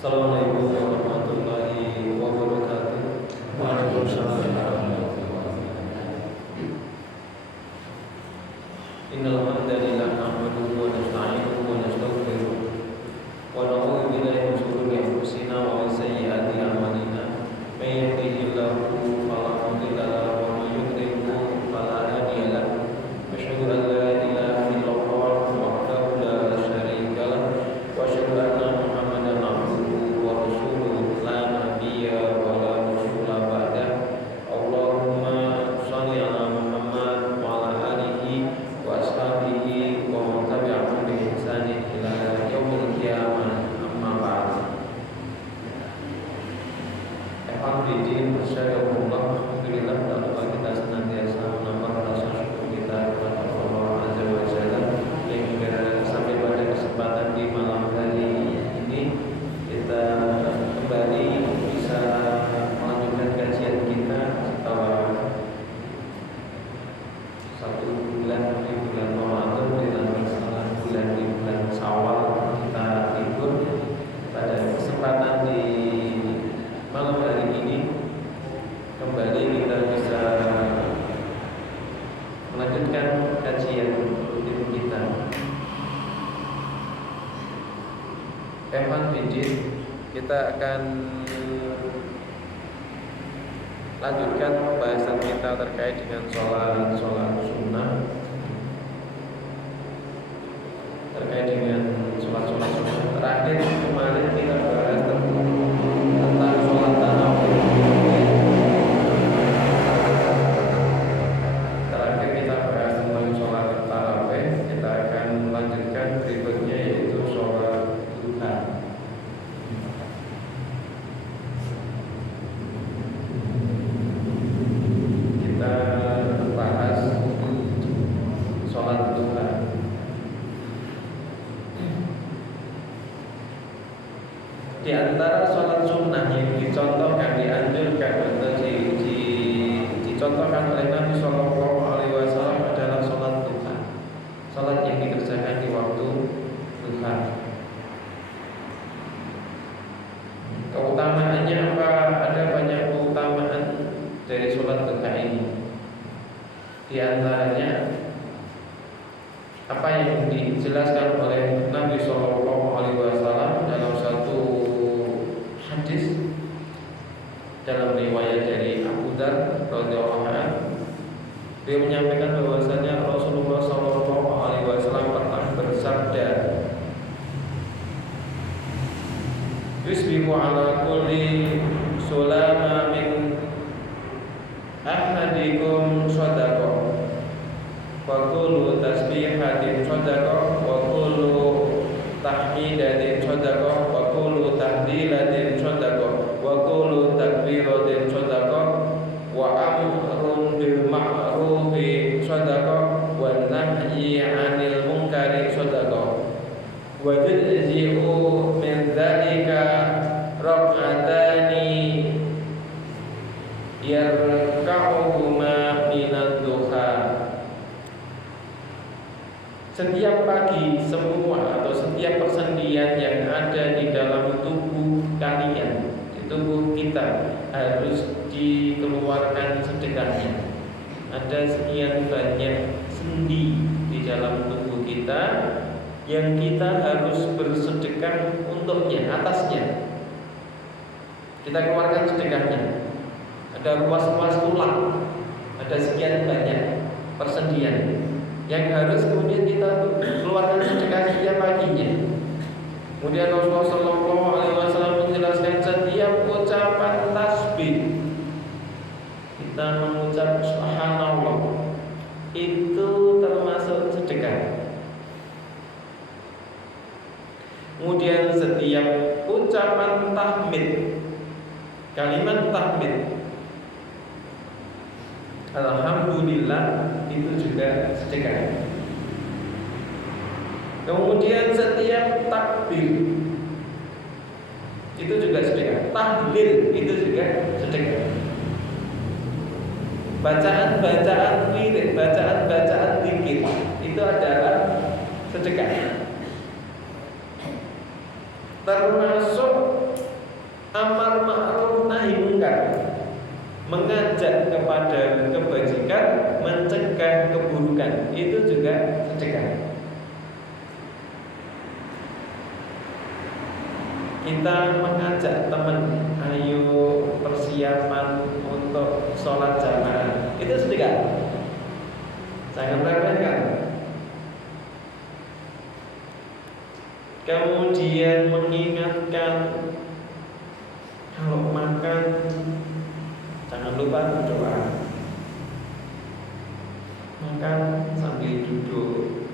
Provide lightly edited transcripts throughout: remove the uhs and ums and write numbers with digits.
Assalamualaikum warahmatullahi wabarakatuh. Waalaikumsalam warahmatullahi wabarakatuh. Innal hamdalillah nahmaduhu wa nasta'inuhu wa nastaghfiruh wa na'udzu billahi min shururi anfusina wa min sayyiati a'malina. May yahdihillahu fala mudilla lahu wa may yudlilhu fala hadiya lahu. Asyhadu an la ilaha illallah wahdahu la syarika lahu wa asyhadu anna Muhammadan abduhu wa rasuluhu la nabiyya wa la rasula ba'dahu. Allahumma shalli ala Muhammad wa ala alihi wa ashabihi wa man tabi'ahum bi ihsanin ila yaumil qiyamah, amma ba'd. Alhamdulillah, tak lupa kita senantiasa menambah rasa syukur kita kepada Allah Azza wa Jalla yang hingga sampai pada kesempatan di malam hari ini kita kembali bisa melanjutkan kajian kita setelah satu bulan di bulan Ramadan dengan masalah bulan di bulan Syawal kita libur. Pada kesempatan di malam hari ini kembali kita bisa melanjutkan kajian rutin kita. Kita akan lanjutkan pembahasan kita terkait dengan sholat sunnah, terkait dengan sholat sunnah. Terakhir kemarin kita bahas tentang sholat tarawih. Terakhir kita bahas tentang sholat tarawih. Kita akan lanjutkan berikutnya yaitu sholat duha. Kita bahas sholat duha. Di antara sholat sunnah yang dicontohkan, dianjurkan atau dicontohkan oleh Nabi Shallallahu Alaihi Wasallam adalah sholat duha, sholat yang dikerjakan di waktu duha. Keutamaannya apa? Ada banyak keutamaan dari sholat duha ini. Di antaranya apa yang dijelaskan oleh Nabi Shallallahu Alaihi Wasallam dalam satu hadis, dalam riwayat dari Abu Dzar radhiyallahu anhu. Dia menyampaikan bahwasanya Rasulullah Shallallahu Alaihi Wasallam pernah bersabda, "Yusbihu ala kulli sulama min ahadikum shadaqah, wa kullu tasbihatin shadaqah, wa kullu tahmidatin shadaqah, wa kullu tahdilatin shadaqah, wa kullu takbiratin shadaqah, wa amrun bil ma'rufi shadaqah, wa nahyi 'anil munkari shadaqah, wa tujzi'u min dzalika rak'atani yarka'uhuma minad duha." Setiap pagi semua atau setiap persendian yang ada di dalam tubuh kalian, di tubuh kita, harus dikeluarkan sedekahnya. Ada sekian banyak sendi di dalam tubuh kita yang kita harus bersedekah untuknya, atasnya. Kita keluarkan sedekahnya. Ada ruas-ruas tulang, ada sekian banyak persendian yang harus kemudian kita keluarkan sedekah setiap paginya. Kemudian Rasulullah Shallallahu Alaihi Wasallam menjelaskan setiap ucapan tasbih, kita mengucap subhanallah, itu termasuk sedekah. Kemudian setiap ucapan tahmid, kalimat tahmid, alhamdulillah, itu juga sedekah. Kemudian setiap takbir itu juga sedekah. Tahlil itu juga sedekah. Bacaan-bacaan wirid, bacaan-bacaan zikir itu adalah sedekah. Termasuk amar ma'ruf nahi munkar, mengajak kepada kebajikan, mencegah keburukan, itu juga sedekah. Kita mengajak teman, ayo persiapan untuk sholat jamaah, itu sedekah. Jangan remehkan. Kemudian mengingatkan kalau makan jangan lupa berdoa. Makan sambil duduk.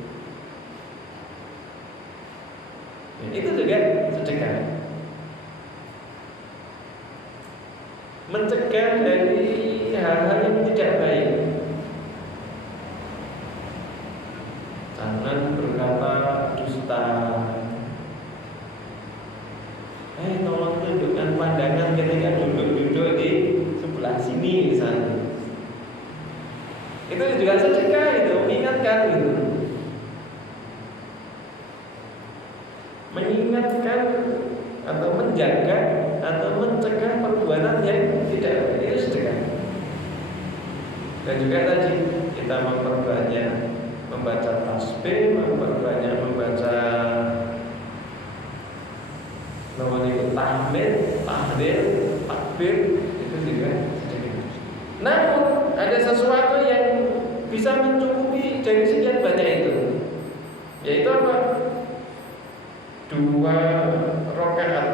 Itu juga sedekah. Mencegah dari hal-hal yang tidak baik. Jangan berkata dusta. Tolong tunjukkan pandangan ketika duduk-duduk di sebelah sini misalnya. Itu juga sedekah, itu mengingatkan gitu. Mengingatkan atau menjaga atau mencegah perbuatan yang tidak baik, itu sedekah. Dan juga tadi kita memperbanyak membaca tasbih, memperbanyak membaca tahmid, tahlil, takbir, itu juga sedekah. Namun ada sesuatu yang bisa mencukupi dari sekian banyak itu, yaitu apa? 2 rakaat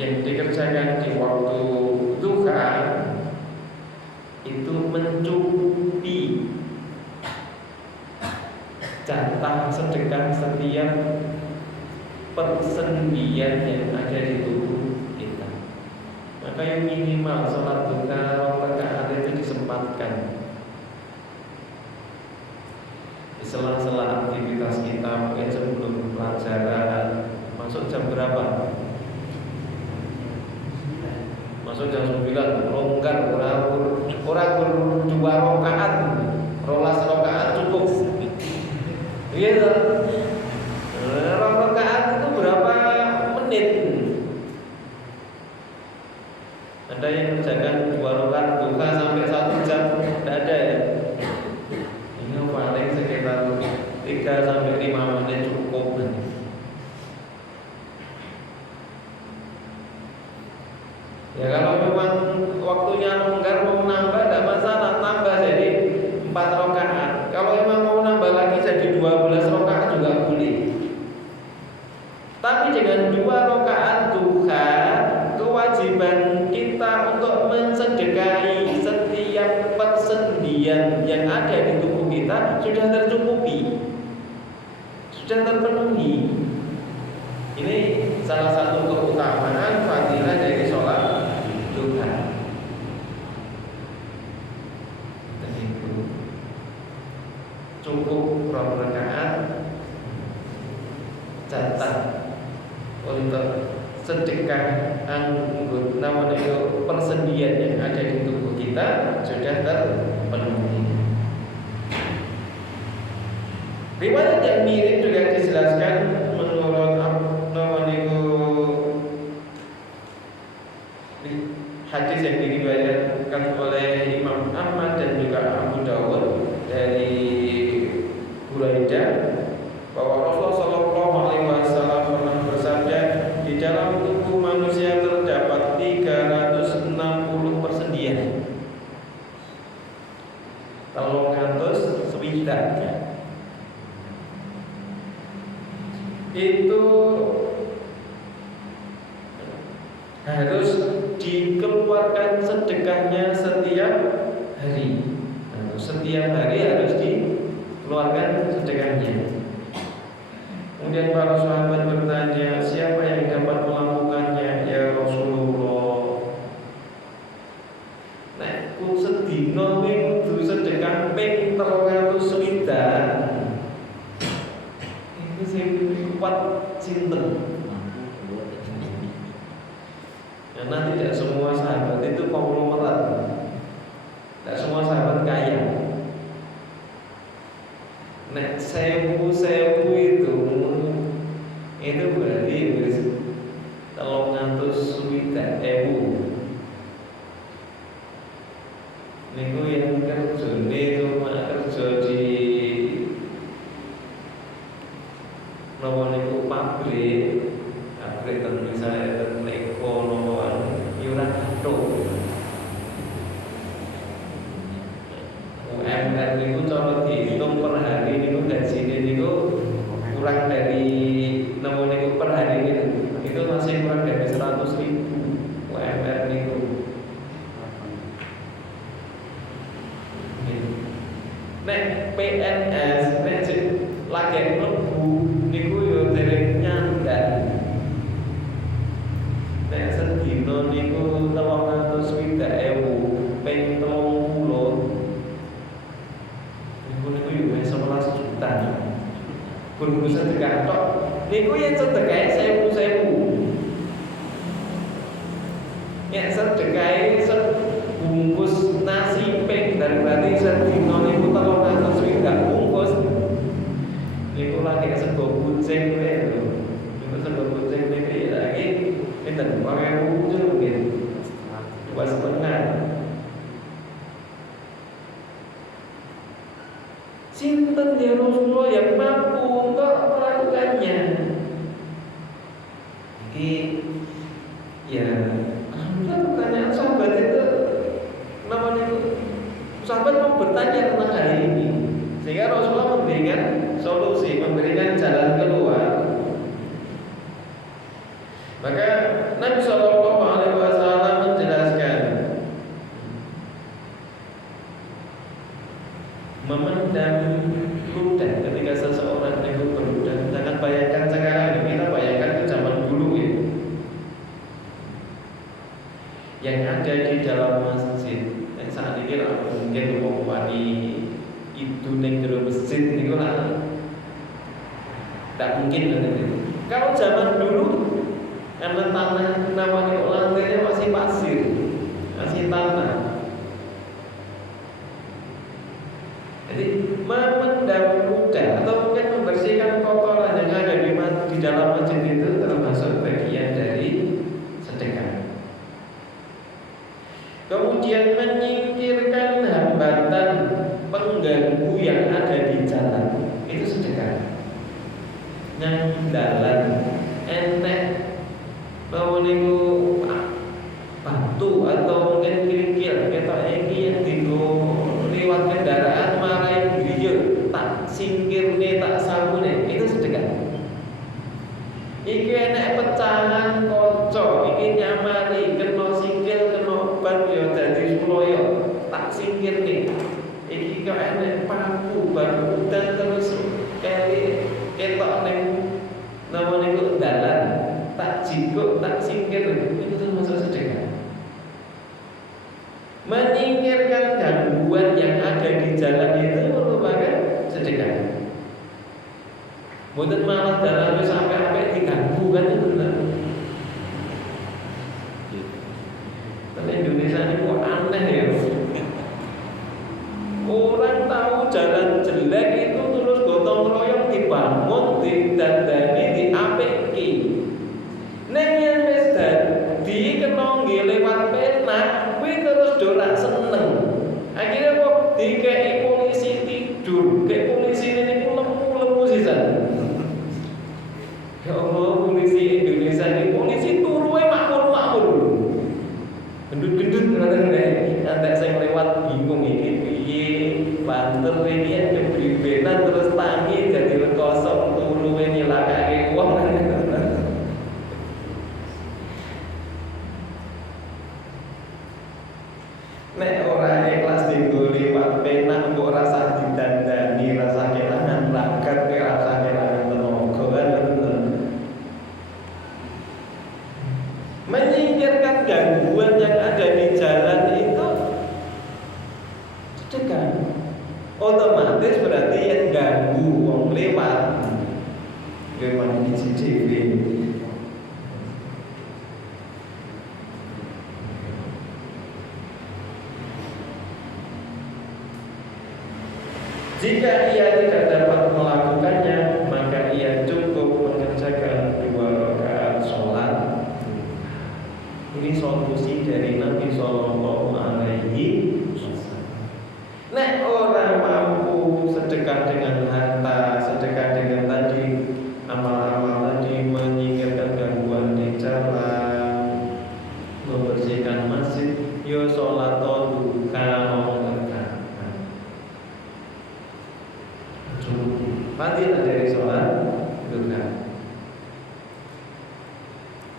yang dikerjakan di waktu duha itu mencukupi jatah sedekah setiap persendian yang ada di tubuh kita. Maka yang minimal sholat duha rakaat itu disempatkan di sela-sela aktivitas kita, mungkin sebelum pelajaran. Masuk jam berapa? Masuk jam 9, longgar, orang 2 rakaat, 12 rakaat cukup. Iya, rakaat itu berapa menit? Ada yang kerjakan 2 rakaat duha sampai 1 jam, tidak ada ya. Ini paling sekitar 3 sampai 5 menit cukup. Ya kalau memang waktunya longgar, mau nambah tidak masalah, tambah jadi 4 rakaat. Kalau memang mau nambah lagi jadi 12 rakaat juga boleh. Tapi dengan 2 rakaat duha, kewajiban kita untuk mensedekahi setiap persendian yang ada di tubuh kita sudah tercukupi, sudah terpenuhi. Ini salah satu keutamaan fadilah dari sholat duha. Dan itu cukup 2 rakaat jatah untuk sedekah namanya persendian yang ada di tubuh kita sudah terpenuhi. Riwayat yang mirip juga dijelaskan menurut hadis yang diriwayatkan oleh Imam Ahmad dan juga Abu Dawud dari Buraidah bahwa Rasulullah Shallallahu Alaihi Wasallam pernah bersabda, di dalam tubuh manusia terdapat 360 persendian. 300 swidak. Itu harus dikeluarkan sedekahnya setiap hari. Setiap hari harus dikeluarkan sedekahnya. Kemudian para sahabat bertanya, siapa yang dapat melakukannya ya Rasulullah? Nek ku sedina kudu sedekah ping 300 swidak. Ini sing kuat sinten? Karena tidak semua sahabat itu konglomerat, tidak semua sahabat kaya. Nek sewu itu berarti 300 Napa niku pabrik ten misalnya ten Leko napa ora kathok. UMR niku cara dihitung per hari niku gajine niku kurang dari napa niku per hari itu masih kurang dari 100.000 UMR niku. Nek PNS nek lagi mlebu niku yo dereng nyandang. Nek sedina niku 360.000 ping 30 niku yo wis 11 juta. Guru sedekah tok niku yen sedekah 1.000. Nek sedekah bungkus nasi ping dan berarti sedina niku 300.000 bungkus. Niku lagi sego kucing lho. Niku sego kucing iki lagi pinten 2.000 nggih. 2,5. Sinten ya Rasulullah yang mampu untuk melakukannya. Ini ya alhamdulillah pertanyaan sahabat itu namanya sahabat mau bertanya tentang hal ini sehingga Rasulullah memberikan solusi, memberikan jalan keluar. Maka Nabi Shallallahu Alaihi Wasallam menjelaskan memendam ludah ketika seseorang itu berludah. Jangan bayangkan sekarang, kita bayangkan ke zaman dulu ya. Yang ada di dalam masjid, yang saat ini lah mungkin wani itu neng jero masjid niku lah, tidak mungkin nanti. Kalau zaman dulu karena tanah namanya lantainya masih pasir, masih tanah. Jadi memendam ludah atau mungkin membersihkan kotoran yang ada di dalam masjid itu termasuk bagian dari sedekah. Kemudian menyingkirkan hambatan pengganggu yang ada di jalan, itu sedekah. Nang dalan enek bahwa niku batu atau mungkin kerikil ketok iki yang digo liwat kendaraan marai griya tak singkirne tak sabune itu sedekah. Iki enek pecahan kaca iki nyamari kena singkil kena ban ya dadi suloyo tak singkirne. Iki kok enek paku baru dan terus kali ketok ning nama niku dalan tak jikuk tak singkir itu termasuk sedekah. Menyingkirkan gangguan yang ada di jalan itu merupakan sedekah. Mboten malah dalan wis sampai diganggu kan itu benar. Tapi Indonesia ini kok aneh ya. Orang tahu jalan jelek itu terus gotong royong dibangun, didandani, diapiki. Nek yen wis dadi kena nggih lewat penak, kuwi terus ora seneng. Akhirnya kok dikei polisi tidur, kayak polisi ini lemu sisan. Ya Allah, polisi Indonesia ini polisi turu makmur. Gendut-gendut ngoten kae. Nanti saya lewat bingung iki piye, banter iki yen kepribenan terus tangi jadi rekosong turu nyilakake wong. Nek ora ikhlas dienggo liwat penak kok rasa didandani, rasa kelangan ragat, rasa kelangan tenaga kan. Menyingkirkan gangguan yang ada di jalan itu sedekah. Otomatis berarti yang ganggu wong lewat. Gimana di CCTV? Jika ia tidak dapat melakukannya, maka ia cukup mengerjakan 2 rakaat sholat. Ini solusi dari Nabi Sallallahu Alaihi Wasallam. Nek orang mampu sedekah dengan harta, sedekah dengan tadi amal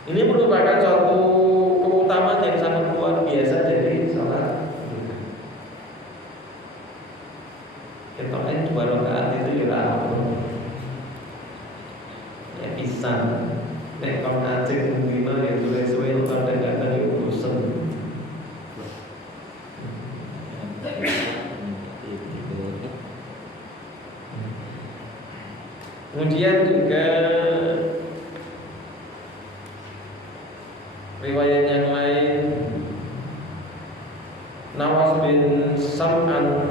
Ini merupakan suatu keutamaan yang sangat luar biasa dari sholat duha. Ketoknya 2 rakaat itu ya ya pisan. Nek kau ngajeng dino ya suwe-suwe kadang-kadang ya bosen. Kemudian juga riwayat yang lain, Nawas bin Sam'an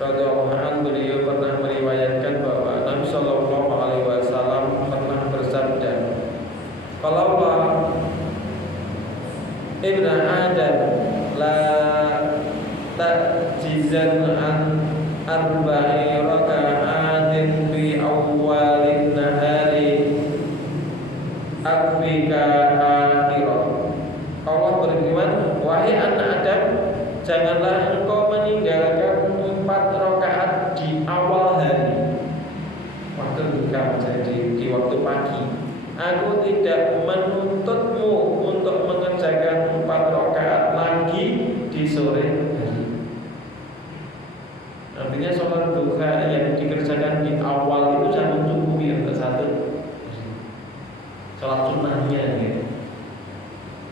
radhiyallahu anhu, beliau pernah meriwayatkan bahwa Nabi Shallallahu Alaihi Wasallam pernah bersabda, "Kalaulah ibnu Adam la ta'jizan an arba'i raka'atin fi awwalin nahari akfika akhirah." Allah berfirman, "Wahai anak Adam, janganlah engkau meninggalkan 4 rakaat di awal hari, waktu buka, jadi di waktu pagi. Aku tidak menuntutmu untuk mengerjakan 4 rakaat lagi di sore hari." Artinya sholat duha yang dikerjakan di awal itu jangan cukup ya untuk 1 sholat sunnahnya gitu.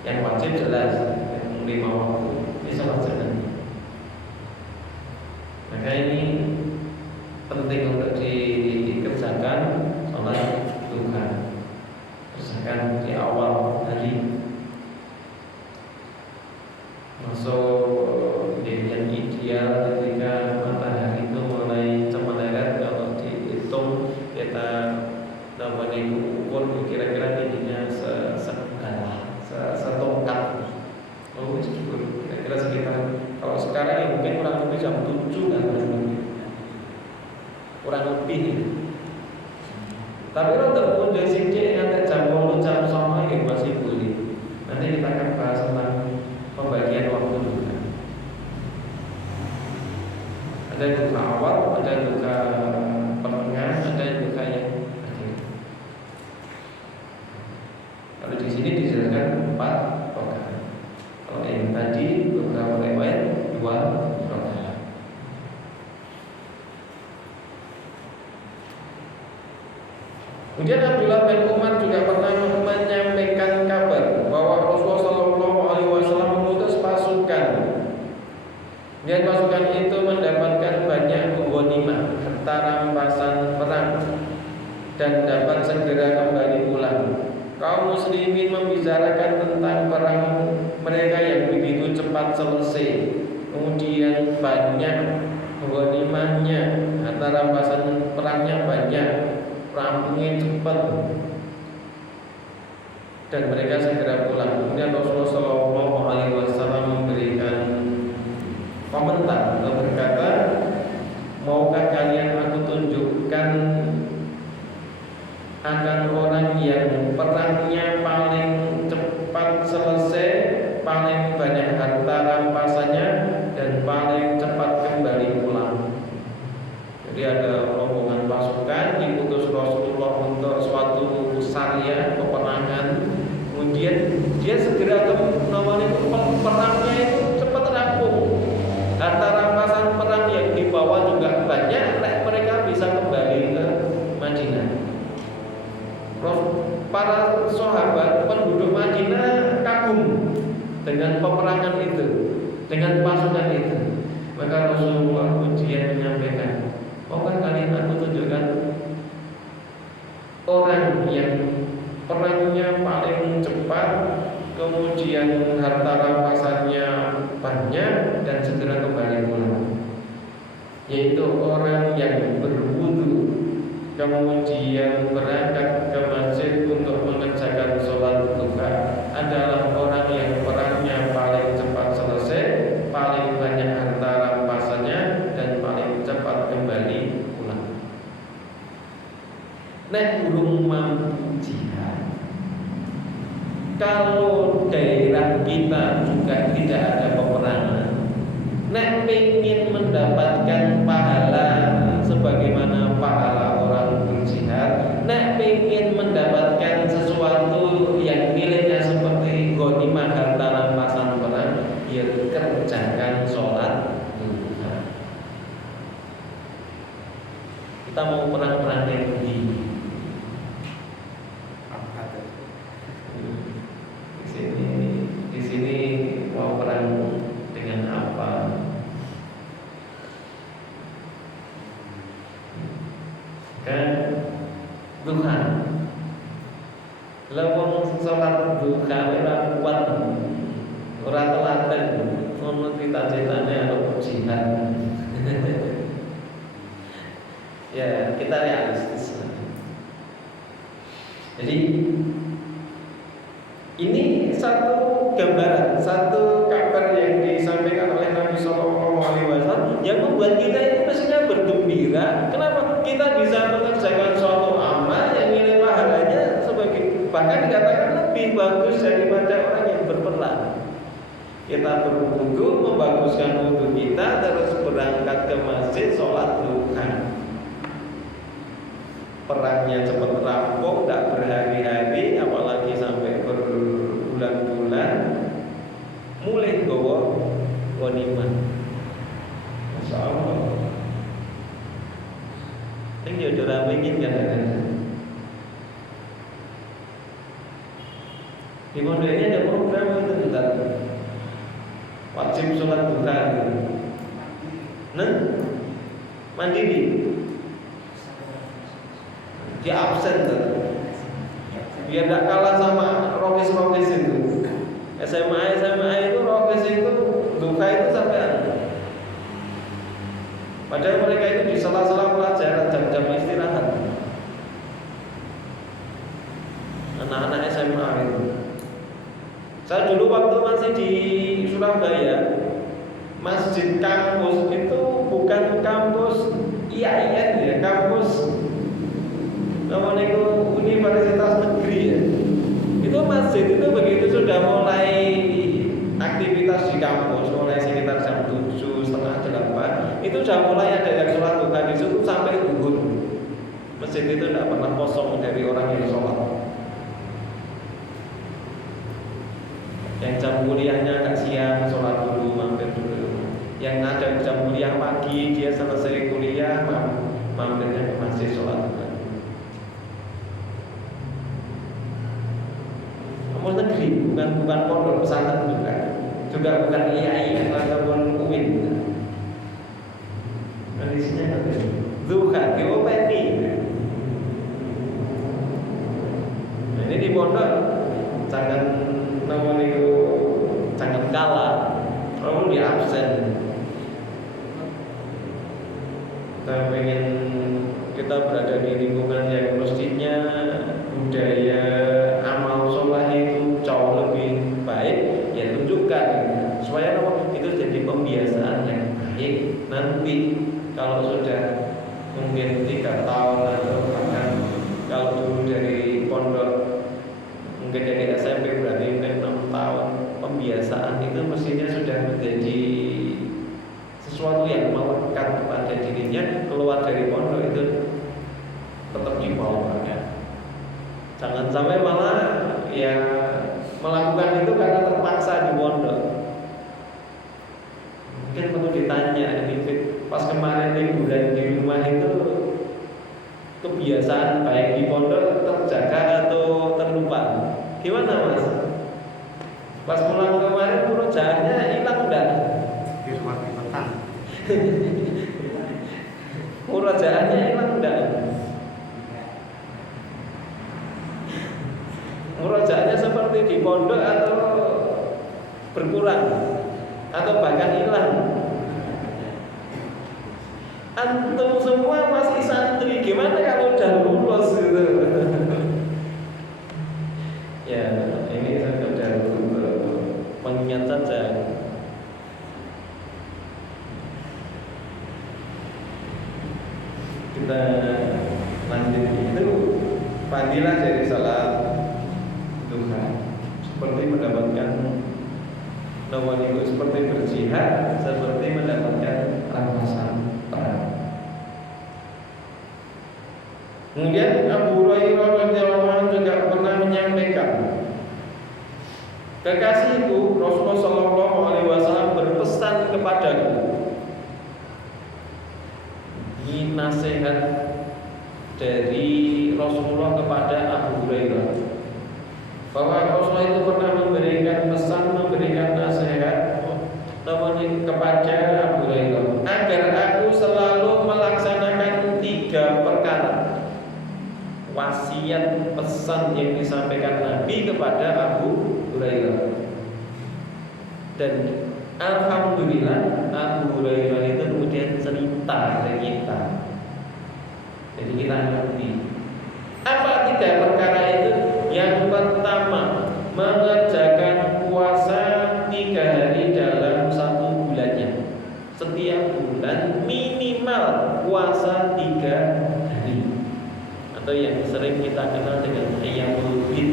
Yang wajib jelas, yang 5 waktu, ini sholat sunnah. Maka ini penting untuk dikerjakan sholat duha, kerjakan di awal hari. Masuk yang ideal ketika matahari itu mulai cemerlang. Kalau dihitung kita namanya ukur kira-kira tingginya setongkat. Oh, kira-kira sekitar, kalau sekarang ya mungkin kurang lebih jam 7 kan, kurang lebih. Tapi kalau terpunca sidik nanti jam 8 jam 9 ya masih boleh. Nanti kita akan bahas tentang pembagian waktu juga. Ada duha awal, ada duha pertengahan, ada duha yang akhir. Kalau di sini dijelaskan 4 rakaat. Kalau yang tadi beberapa riwayat 2 rakaat. Kemudian Abdullah bin Umar juga pernah menyampaikan kabar bahwa Rasulullah Shallallahu Alaihi Wasallam mengutus pasukan, dan pasukan itu mendapatkan banyak ghanimah, harta rampasan perang, dan dapat segera kembali pulang. Kaum muslimin membicarakan tentang perang mereka yang begitu cepat selesai, kemudian banyak ghanimahnya, harta rampasan perangnya banyak, rampungnya cepat, dan mereka segera pulang. Kemudian Rasulullah Shallallahu Alaihi Wasallam memberikan komentar dan berkata, "Maukah kalian aku tunjukkan akan orang yang perangnya paling cepat selesai, paling banyak harta rampasannya, dan paling cepat kembali pulang?" Jadi ada rombongan pasukan diutus Rasulullah untuk suatu syariah peperangan, kemudian dia segera perangnya itu cepat rampung, harta rampasan perang yang dibawa juga banyak, mereka bisa kembali ke Madinah. Para sahabat penduduk Madinah kagum dengan peperangan itu, dengan pasukan itu. Maka Rasulullah kemudian menyampaikan, "Maukah kalian aku tunjukkan orang yang perangnya paling cepat, kemudian harta rampasannya banyak, dan segera kembali pulang, yaitu orang yang berwudu, kemudian berangkat ke masjid untuk mengerjakan sholat duha, adalah orang yang perangnya paling cepat selesai, paling banyak harta rampasannya, dan paling cepat kembali pulang." Nek burung mampu jihad, kalau daerah kita juga tidak ada peperangan, nek ingin mendapatkan pahala sebagaimana pahala orang berjihad, nek ingin mendapatkan duha. Lah wong salat duha ora kuat, ora telaten, ono cita-citane arep jihad. Ya, kita realistis. Jadi ini satu gambaran, satu kabar yang disampaikan oleh Nabi Shallallahu Alaihi Wasallam yang membuat kita ini mestinya bergembira. Kenapa? Kita bisa mengerjakan suatu amal yang nilai pahalanya sebagai, bahkan dikatakan lebih bagus daripada orang yang berperang. Kita berwudu, membaguskan wudu kita, terus berangkat ke masjid, sholat duha. Perangnya cepat rampung, tak berhari-hari, apalagi sampai berbulan-bulan, mulai gowo ghanimah. Masya Allah. Ini udah ramengin kadang-kadang. Di pondok ini ada program itu bentar. Wajib sholat duha. Nah, mandiri. Dia absen tuh, biar tidak kalah sama rokis itu. SMA itu rokis itu duka itu sampai. Padahal mereka itu di sela-sela pelajaran, jam-jam istirahat. Anak-anak SMA itu. Saya dulu waktu masih di Surabaya, masjid kampus itu bukan kampus IAIN ya, kampus namanya itu Universitas Negeri ya. Itu masjid itu begitu sudah mulai aktivitas di kampus, mulai sekitar jam 7, setengah 8, itu sudah mulai ada yang sholat duha di situ sampai zuhur. Masjid itu tidak pernah kosong dari orang yang sholat. Yang jam kuliahnya agak siang, sholat dulu, mampir dulu. Yang ada jam kuliah pagi, dia selesai kuliah, mampirnya ke masjid sholat duha. Negeri, bukan pondok pesantren juga bukan IAI ataupun UIN. Kondisinya apa? Duha, diopeni. Nah, ini di pondok jangan kalah, kalau di absen. Kita pengen kita berada di lingkungan yang masjidnya, budaya amal soleh itu jauh lebih baik, ya tunjukkan supaya itu jadi pembiasaan yang baik. Nanti kalau sudah mungkin 3 tahun atau bahkan kalau dulu dari pondok mungkin dari SMP berarti mungkin 6 tahun, pembiasaan itu mestinya sudah menjadi sesuatu yang melekat pada dirinya. Keluar dari pondok itu tetap dibawa ya. Jangan sampai malah ya melakukan itu karena terpaksa di pondok. Mungkin perlu ditanya ini pas kemarin liburan di rumah itu kebiasaan baik di pondok terjaga atau terlupa? Gimana Mas? Pas pulang kemarin murojaahnya hilang enggak? Di rumah di petang. Murojaahnya hilang enggak? Murojaahnya seperti di pondok atau berkurang atau bahkan hilang? Antum semua masih santri, gimana kalau udah lulus gitu? Ya, ini sekedar pengingat saja. Kita lanjut. Itu fadilah dari salat duha, seperti mendapatkan nawaitu, seperti berjihad, seperti mendapatkan rampasan perang. Kemudian Abu Hurairah radhiyallahu anhu juga pernah menyampaikan, kekasihku Rasulullah sallallahu alaihi wasallam berpesan kepadaku. Ini nasihat dari Rasulullah kepada Abu Hurairah, bahwa Rasulullah itu pernah memberikan pesan, memberikan nasihat kepada Abu Hurairah agar aku selalu melaksanakan 3 perkara. wasiat pesan yang disampaikan Nabi kepada Abu Hurairah. Dan alhamdulillah Abu Hurairah itu kemudian cerita ke kita. Jadi kita ngerti apa tiga perkara itu. Yang pertama, mengerjakan puasa 3 hari dalam 1 bulannya. Setiap bulan minimal puasa 3 hari, atau yang sering kita kenal dengan Ayyamul Bid.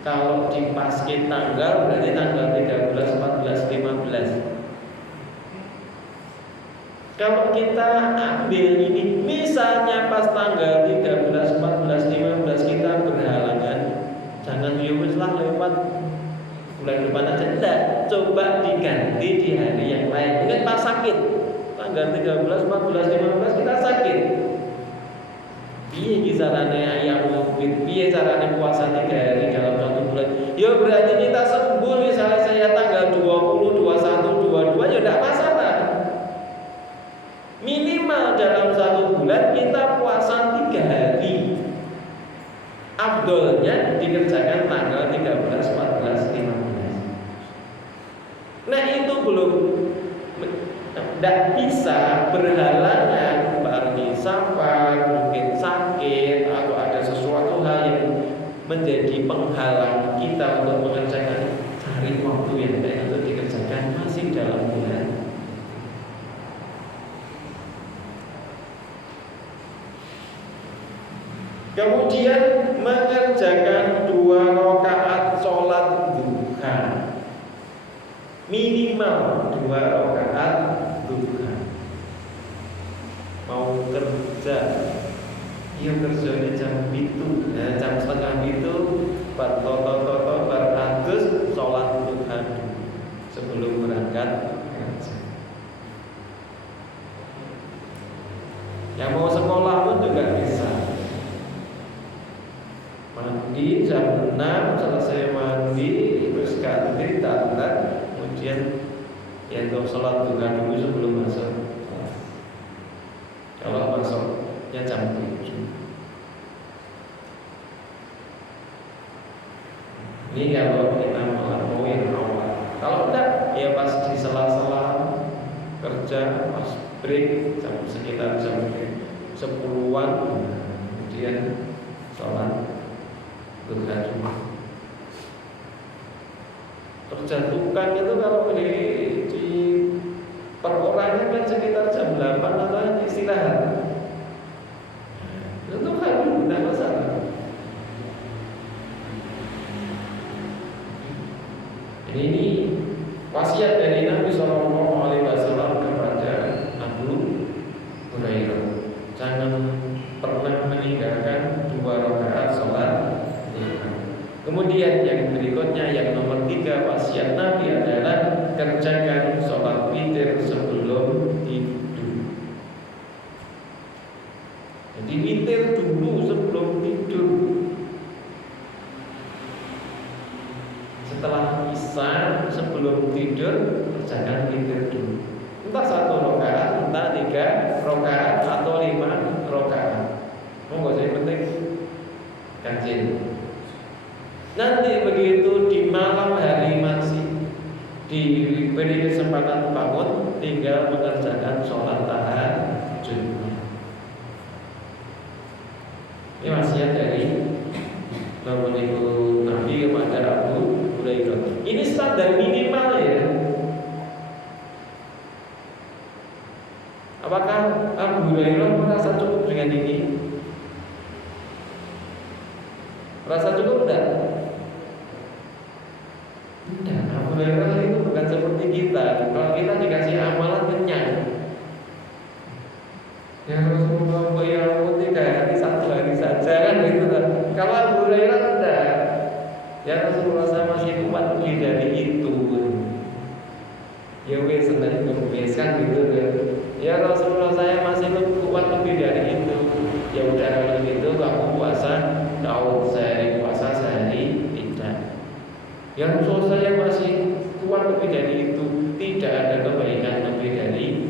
Kalau dipaskin tanggal berarti tanggal 13, 14, 15. Kalau kita ambil ini, misalnya pas tanggal 13, 14, 15 kita berhalangan, jangan lah lewat bulan depan aja. Tidak, coba diganti di hari yang lain. Mungkin pas sakit, tanggal 13, 14, 15 kita sakit. Piye carane Ayyamul Bid, piye carane puasa 3 hari dalam 1 bulan? Ya berarti kita sembuh, misalnya saya tanggal 20, 21, 22 ya tidak masalah. Minimal dalam 1 bulan kita puasa 3 hari. Afdolnya dikerjakan tanggal 13, 14, 15. Nah itu belum, tidak bisa berhalangan, berarti safar, mungkin sakit, atau ada sesuatu hal yang menjadi penghalang kita untuk mengerjakan. Cari waktu yang baik untuk dikerjakan masih dalam bulan. Kemudian mengerjakan 2 rakaat sholat duha, minimal 2 rakaat duha. Mau kerja, iya kerjanya jam 7, jam setengah 7, toto beratus sholat duha sebelum berangkat kerja. Yang mau sekolah pun juga bisa. Mandi jam 6, selesai mandi terus ganti dandan, kemudian ya untuk sholat duha dulu sebelum masuk. Kalau masuknya jam 7. Ini kalau kita melampaui yang awal. Kalau enggak, ya pas di sela-sela kerja, pas break sekitar jam 10-an, kemudian sholat duha. Kerja tukang itu kalau di perorangan kan sekitar jam 8 atau istirahat. Itu kan tidak masalah. Ini wasiat dari Nabi Sallallahu Alaihi Wasallam kepada Abu Hurairah. Jangan pernah meninggalkan 2 rakaat sholat. Kemudian yang berikutnya, yang nomor 3 wasiat Nabi adalah kerjakan sholat witir sebelum tidur. Jadi witir dulu sebelum tidur. Setelah isya sebelum tidur kerjakan witir dulu. Entah 1 rakaat, entah 3 rakaat atau 5 rakaat. Monggo saya penting kajian. Nanti begitu di malam hari masih diberi kesempatan bangun, tinggal mengerjakan sholat tahajud. Ini wasiat dari Nabi kepada Abu Hurairah. Ini standar minimal ya. Apakah Abu Hurairah merasa cukup dengan ini? Merasa cukup enggak? Enggak. Abu Hurairah itu bukan seperti kita. Kalau kita dikasih amalan kenyang, ya Rasulullah ya aku 3 hari 1 hari saja kan gitu kan. Kalau Abu Hurairah enggak. Ya Rasulullah saya masih kuat lebih dari itu. Ya wes senang wes kan gitu kan. Ya Rasulullah saya masih kuat lebih dari itu. Ya udah kalau gitu kamu puasa tahun sehari, puasa sehari tidak. Ya Rasulullah saya masih kuat lebih dari itu. Tidak ada kebaikan lebih dari itu.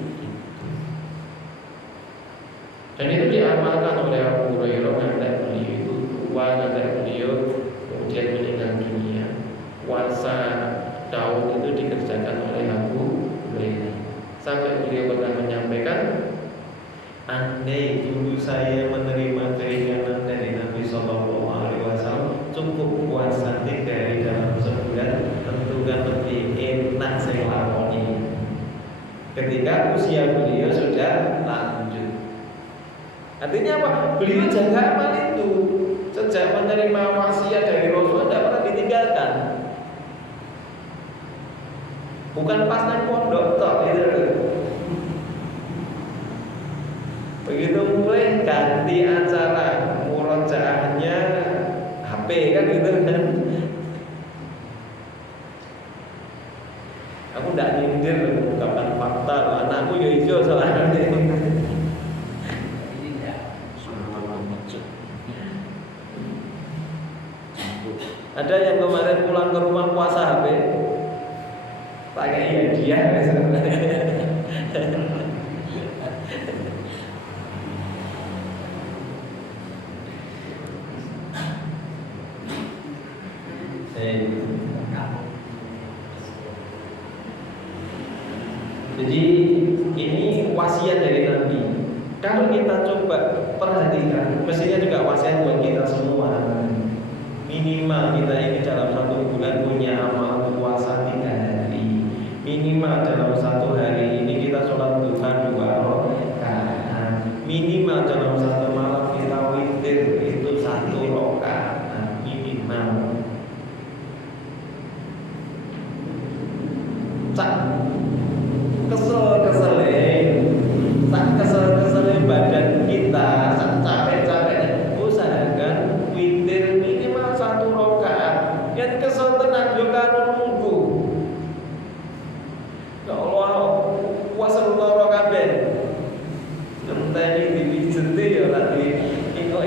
Dan itu diamalkan oleh Abu Hurairah ngantek beliau itu tua, ngantek beliau kemudian meninggal dunia. Puasa Daud itu dikerjakan oleh Abu Hurairah. Sampai beliau pernah menyampaikan, andai dulu saya menerima keringanan dari Nabi Sallallahu Alaihi Wasallam, cukup puasa 3 hari dalam sebulan, tentukan lebih enak saya lakoni. Ketika usia beliau sudah lanjut. Artinya apa? Beliau jaga amal itu. Sejak menerima wasiat dari Rasul tidak pernah ditinggalkan. Bukan pas naik pondok tok gitu. Begitu mulai ganti acara, murojaahnya HP kan gitu kan. Aku tidak nyindir mengungkapkan fakta, anakku ya hijau soalnya. Ada yang kemarin pulang ke rumah puasa HP, pakai hadiah sebenarnya. Jadi ini wasiat dari Nabi. Kalau kita coba perhatikan, mestinya juga wasiat buat kita semua. Minimal kita ini dalam 1 bulan punya amal puasa 3 hari. Minimal dalam 1 hari ini kita sholat duha 2 rakaat. Minimal dalam 1 malam kita witir itu 1 rakaat minimal. Kesel-keselin badan kita, capek-capeknya, usahakan witir minimal 1 rakaat. Yang kesel tenang juga nunggu. Ya Allah, puasa 2 rakaat. Enteni dipijet ya lagi. Iko.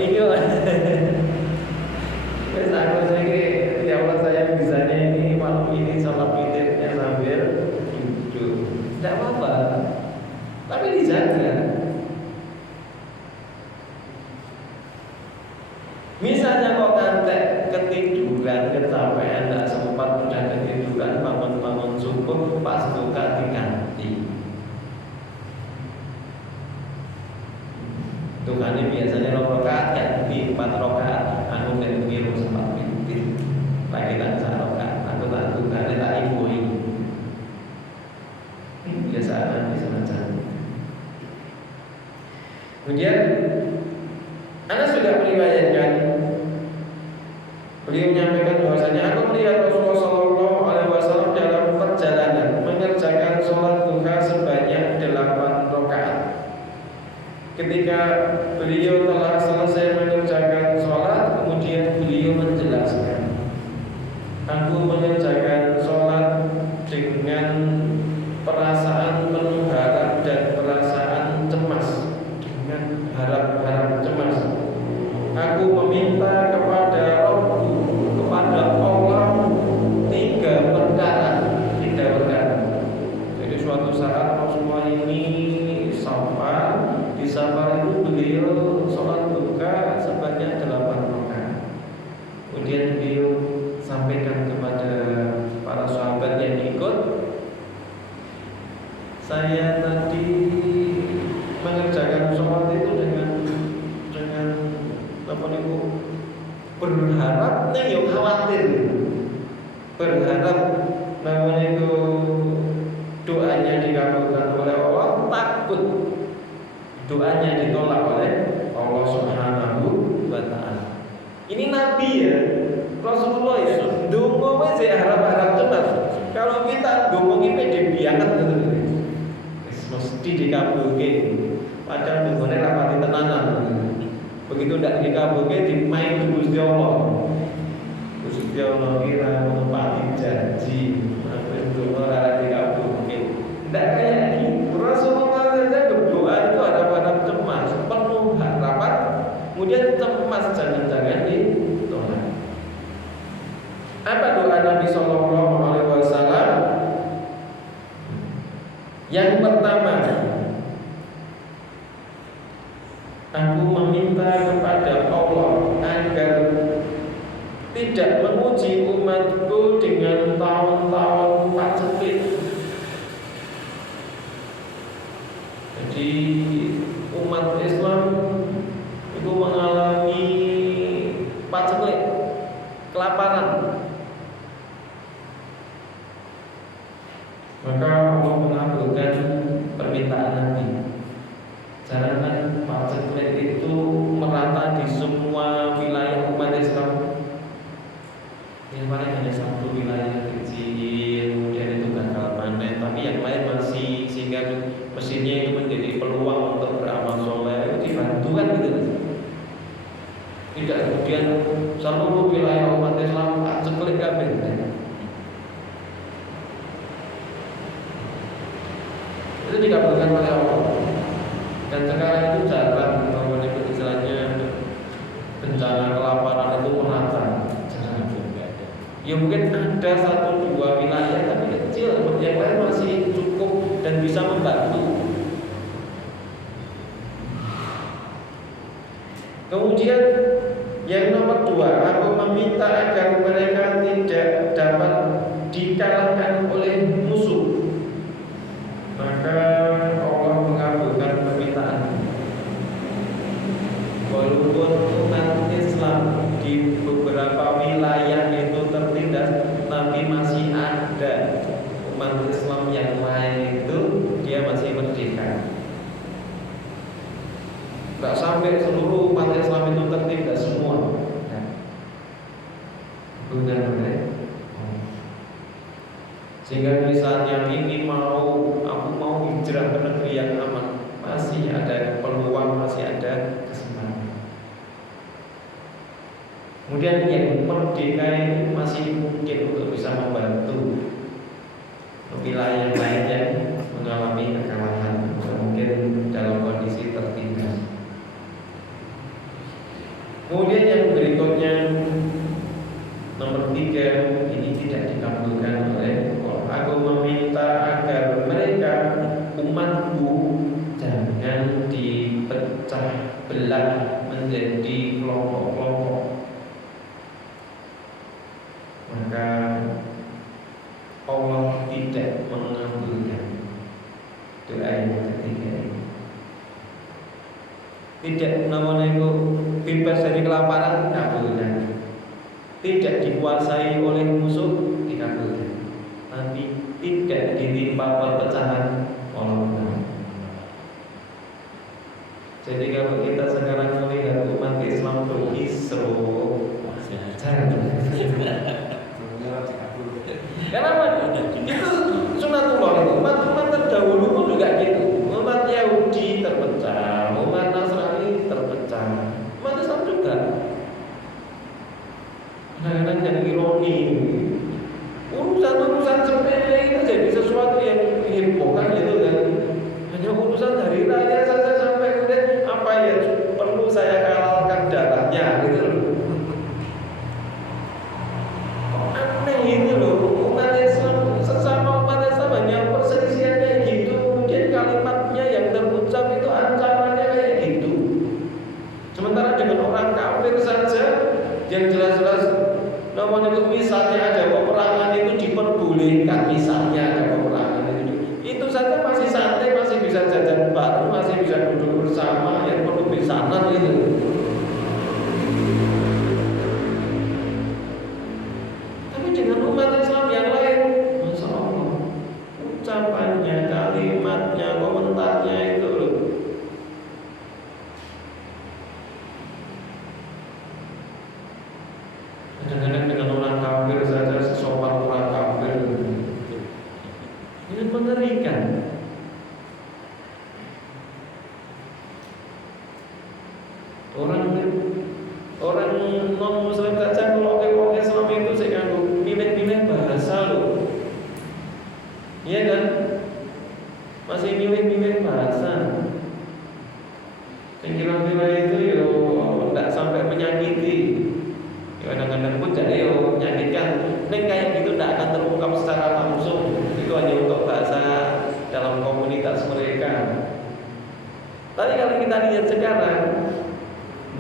Wes aku saiki ya Allah saya bisanya ini malam ini sholat witirnya sambil duduk. Tidak apa-apa. Tapi dijaga. Misalnya kok ngantek ketiduran, kecapean, tidak sempat udah ketiduran, bangun subuh, pas duka diganti. Dukanya biasanya 2 rakaat, ganti 4 rakaat. Aku ngiru sempat witir. Lagi tak 1 rakaat, aku tak dukanya tak ibui. Biasaan di semacam. Kemudian Anas juga meriwayatkan, beliau menyampaikan bahwasanya aku melihat Rasulullah Shallallahu Alaihi Wasallam dalam perjalanan mengerjakan sholat duha sebanyak 8 rakaat. Ketika beliau telah selesai mengerjakan sholat, kemudian beliau menjelaskan, aku mengerjakan sholat dengan perasaan penuh harap dan perasaan cemas. Harap cemas. Aku meminta kepada Rabbku, kepada Allah 3 perkara. Jadi suatu saat Rasulullah ini safar, di safar itu beliau sholat duha sebanyak 8 rakaat. Kemudian beliau sampaikan kepada para sahabat yang ikut, saya tadi mengerjakan sholat itu dengan apa niku berharap nih yo khawatir, berharap namanya itu doanya dikabulkan oleh Allah, takut doanya ditolak oleh Allah Subhanahu wa Ta'ala. Ini Nabi ya, Rasulullah ya, dongo wis harap-harap cemas. Kalau kita dongo iki pede banget gitu. Mesti dikabulkan. Padahal dungane rapati tenanan. Begitu tidak dikabulkan dimain ke Gusti Allah. Gusti Allah kira menepati janji, apa itu ora dikabulkan. Tidak kayak gitu. Rasulullah saja berdoa itu harap-harap cemas, penuh harapan, kemudian cemas jangan-jangan ditolak. Apa doa Nabi Sallallahu Alaihi Wasallam? Yang pertama, aku meminta kepada Allah agar tidak menguji umatku dengan tahun-tahun paceklik. Jadi umat Islam itu mengalami paceklik, kelaparan. Maka Allah mengabulkan permintaan Nabi. Jangan paceklik itu merata di semua wilayah umat Islam. Yang paling hanya satu wilayah kecil, kemudian itu gagal panen, tapi yang lain masih, sehingga mesinnya itu menjadi peluang untuk beramal soleh, itu dibantu kan gitu. Tidak kemudian seluruh wilayah umat Islam paceklik kabeh. Itu dikabulkan oleh Allah. Dan sekarang itu jarang mengenai istilahnya bencana kelaparan itu merata. Jarang juga ada. Ya mungkin ada 1-2 wilayah tapi kecil, yang lain masih cukup dan bisa membantu. Kemudian yang nomor 2, aku meminta agar mereka tidak dapat dikalahkan oleh musuh. Maka Allah mengabulkan permintaan. Walaupun umat Islam di beberapa wilayah itu tertindas, tapi masih ada umat Islam yang lain itu dia masih merdeka. Tidak sampai seluruh umat Islam itu tertindas semua. Benar-benar. Sehingga misalnya ini aku mau hijrah ke negeri yang aman, masih ada peluang, masih ada kesempatan. Kemudian yang merdeka ini masih mungkin untuk bisa membantu wilayah lain yang mengalami kekalahan, mungkin dalam kondisi tertindas. Kemudian yang berikutnya nomor 3, ini tidak dikabulkan oleh Allah. Aku meminta agar mereka umatku jangan dipecah belah menjadi kelompok-kelompok. Maka Allah tidak mengabulkan doa yang ketiga ini. Tidak namanya itu bebas dari kelaparan, dikabulkan. Tidak dikuasai oleh musuh, dikabulkan. Tapi tidak ditimpa perpecahan, Allah. Jadi kalau kita sekarang melihat umat Islam berkisruh, jangan. Kenapa? Itu sunatullah itu. Umat terdahulu pun juga gitu. Umat Yahudi terpecah, umat Nasrani terpecah, umat Islam juga. Kadang-kadang yang ironi, urusan sepele itu jadi sesuatu yang heboh kan gitu kan. Hanya urusan hari raya saja sampai kemudian apa ya perlu saya halalkan darahnya gitu loh. Aneh ini loh, umat Islam sesama umat Islam hanya perselisihannya gitu, kemudian kalimatnya yang terucap itu ancamannya kayak gitu. Sementara dengan orang kafir saja yang jelas-jelas namanya itu misalnya ada peperangan itu diperbolehkan, misalnya ada peperangan itu saja masih santai, masih bisa jajan bareng, masih bisa duduk bersama, yang perlu besanan itu. Tapi dengan umat Islam yang lain, Masya Allah, ucapannya, kalimatnya, komentarnya itu loh. Kadang-kadang dengan orang kafir saja sesopan orang kafir. Ini mengerikan. Orang non Muslim saja kalau orang Islam itu saya nganggu milih-milih bahasa loh. Iya kan? Masih milih-milih bahasa. Yang kira-kira itu yo tidak sampai menyakiti. Kadang-kadang pun jadi yo menyakitkan. Dan kayak gitu tidak akan terungkap secara langsung. Itu hanya untuk bahasa dalam komunitas mereka. Tapi kalau kita lihat sekarang,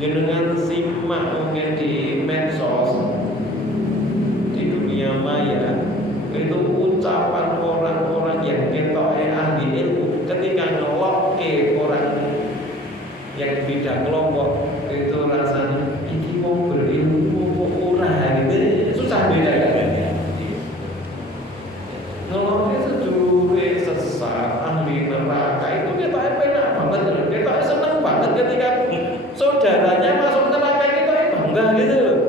Jenengan simak mungkin di medsos, di dunia maya, itu ucapan orang-orang yang ketoknya ahli ilmu ketika ngelokke orang yang beda kelompok itu rasanya ini mau berilmu mau murah gitu, susah beda kan? Ngelokke sedulure sesat ahli neraka itu ketoknya penak banget, ketoknya seneng banget ketika saudaranya masuk neraka itu bangga gitu loh.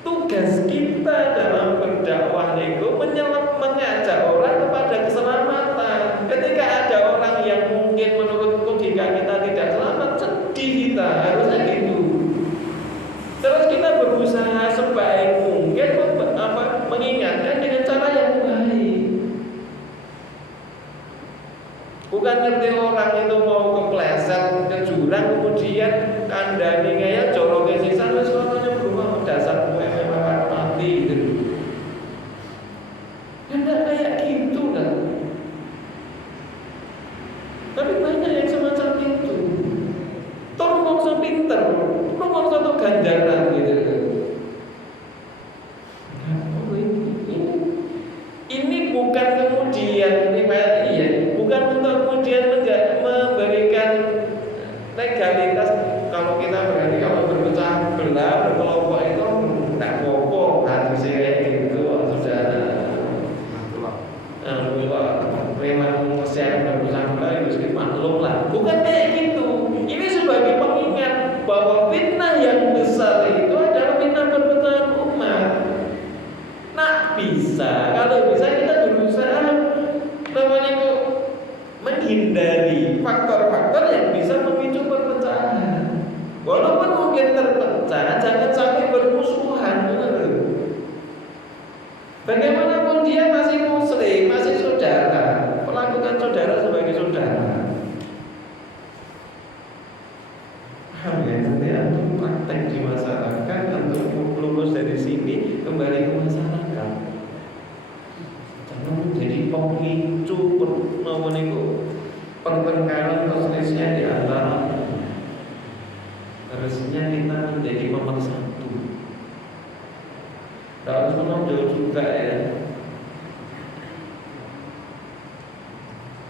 Tugas kita dalam berdakwah itu mengajak orang kepada keselamatan. Ketika ada orang yang mungkin menurut logika kita tidak selamat, sedih kita, harusnya gitu. Terus kita berusaha sebaik mungkin mengingatkan dengan cara yang baik. Bukan ngerti orang itu mau kepleset ke jurang kemudian kandani ngaya jorok ke sisa wis katanya berubah dasar kowe akan mati gitu. Ya enggak kayak gitu kan. Tapi banyak yang semacam itu. Toh mongso pinter, mongso tuh ganjaran gitu. Ini bukan kemudian bukan untuk kemudian memberikan legalitas. Kalau kita berarti kalau berpecah belah berkelompok itu tidak apa-apa, harus kayak gitu, saudara. Memang secara berpecah belah itu maklum lah. Bukan kayak gitu. Ini sebagai pengingat bahwa fitnah yang besar itu adalah fitnah perpecahan umat. Nah bisa, kalau bisa kita berusaha namanya kok menghindari faktor-faktor yang bisa memicu perpecahan. Walaupun mungkin terpecah, jangan sampai bermusuhan. Bagaimanapun dia masih muslim, masih saudara, perlakukan saudara sebagai saudara. Paham ya? Nanti antum praktek di masyarakat, antum lulus dari sini kembali ke masyarakat. Jangan menjadi pemicu pertengkaran perselisihan di antara. Harusnya kita menjadi pemersatu. Harus menonjol juga ya.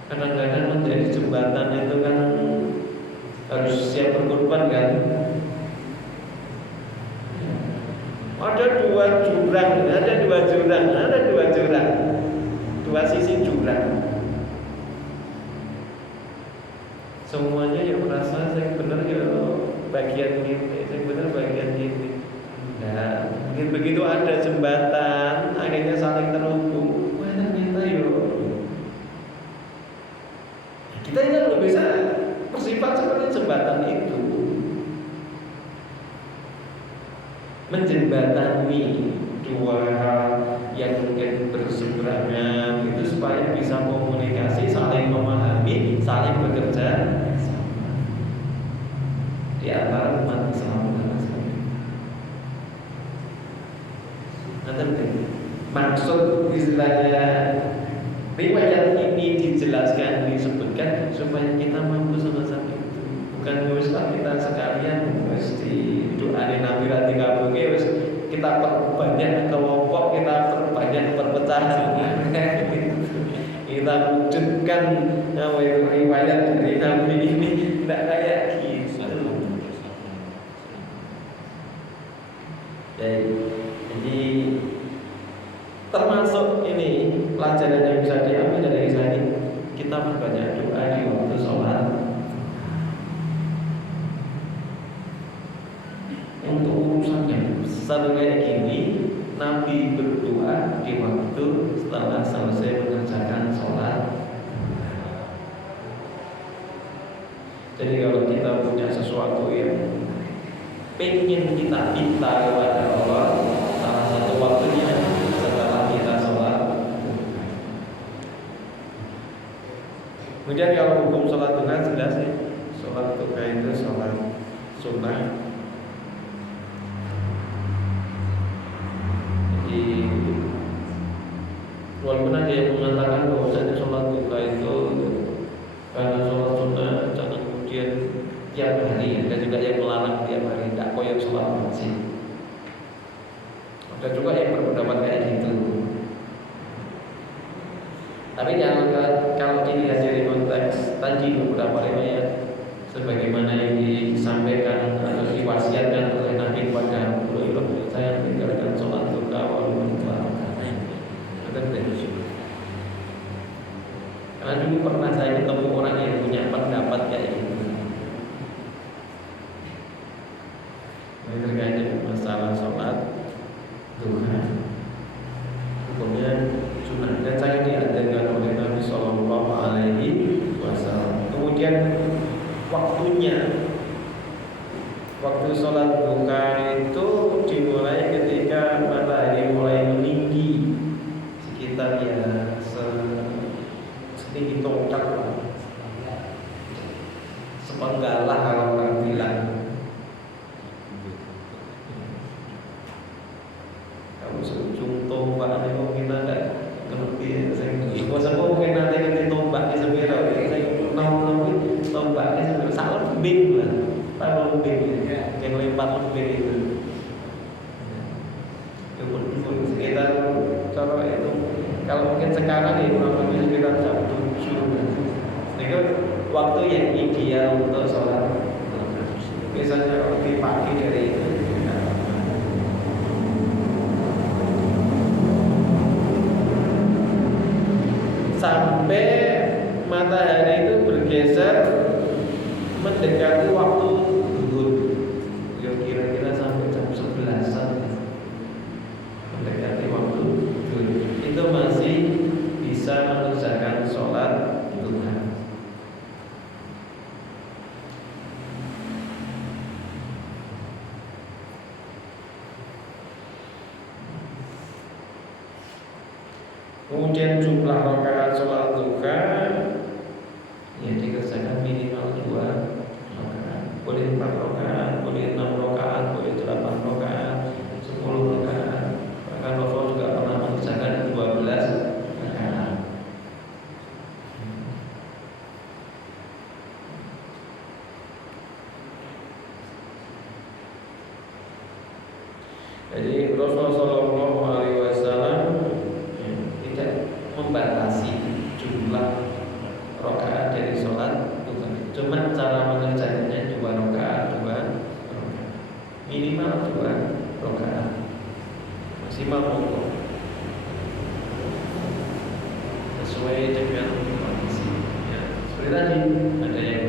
Kadang-kadang menjadi jembatan itu kan harus siap berkorban kan. Ada dua jurang, dua sisi jurang. Semuanya yang merasa saya benar ya bagian ini, saya benar bagian ini. Nah, begitu ada jembatan, akhirnya saling terhubung. Wah ternyata kita ini belum bisa bersifat seperti jembatan itu, menjembatani dua hal yang mungkin berseberangan itu supaya bisa komunikasi, saling memahami, saling bekerja sama di antara umat Islam. Maksud istilahnya riwayat ini dijelaskan, disebutkan supaya kita mampu sama-sama itu. Bukan Islam kita sekalian mesti doain Nabi Rati Kabungi, kita perbanyak kelompok, kita perbanyak perpecahan. Kita wujudkan riwayat dari Nabi ini tidak kayak gitu. Jadi termasuk ini pelajaran yang bisa diambil dari kisah ini, kita perbanyak doa di waktu sholat. Untuk urusan yang besar kayak gini, Nabi berdoa di waktu setelah selesai mengerjakan sholat. Jadi kalau kita punya sesuatu yang pengen kita minta kepada Allah, salah satu waktunya setelah kita sholat. Kemudian kalau hukum sholat duha jelas ya, sholat duha itu sholat sunnah. Jadi walaupun ada yang mengatakan bahwa sholat duha itu karena hari, ada juga yang melarang tiap hari, tidak koyok sholat wajib. Ada juga yang berpendapat kayak gitu. Tapi kalau dilihat dari konteks tadi beberapa riwayat, sebagaimana yang disampaikan atau diwasiatkan oleh Nabi kepada Hurairah, saya meninggalkan sholat duha walaupun karena dulu pernah saya ketemu orang yang punya pendapat kayak gitu. Ini terkait dengan masalah sholat duha, hukumnya sunnah, dan saya diajarkan oleh Nabi Shallallahu Alaihi Wasallam. Kemudian waktu sholat duha itu dimulai ketika matahari mulai meninggi sekitar setinggi tongkat, sepenggalah kalau orang bilang. Kalau seujung tombak ini mungkin ada ngerti. Saya mungkin nanti ngerti tombak di sebelah. Saya tahu tombak di sebelah. Salah lembing lah, tahu lembing yang lempar lembing itu. Sekitar kalau itu, kalau mungkin sekarang ya kurang lebih sekitar jam 7. Itu waktu yang ideal untuk sholat. Biasanya lebih pagi dari itu. Sampai matahari itu bergeser mendekati waktu zuhur, ya kira-kira sampai jam 11-an, mendekati waktu zuhur, itu masih bisa mengerjakan sholat duha. Kemudian jumlah rakaat sholat duha ya dikerjakan minimal 2 rakaat. Boleh 4 rakaat, boleh 6 rakaat, boleh 8 rakaat, 10 rakaat. Bahkan Rasul juga pernah mengerjakan 12 rakaat. Jadi Rasulullah Shallallahu Alaihi Wasallam tidak membatasi jumlah rakaat dari sholat duha. Cuma cara mengerjakannya 2 rakaat, minimal 2 rakaat, maksimal pokok sesuai dengan kondisi. Ya, seperti tadi ada yang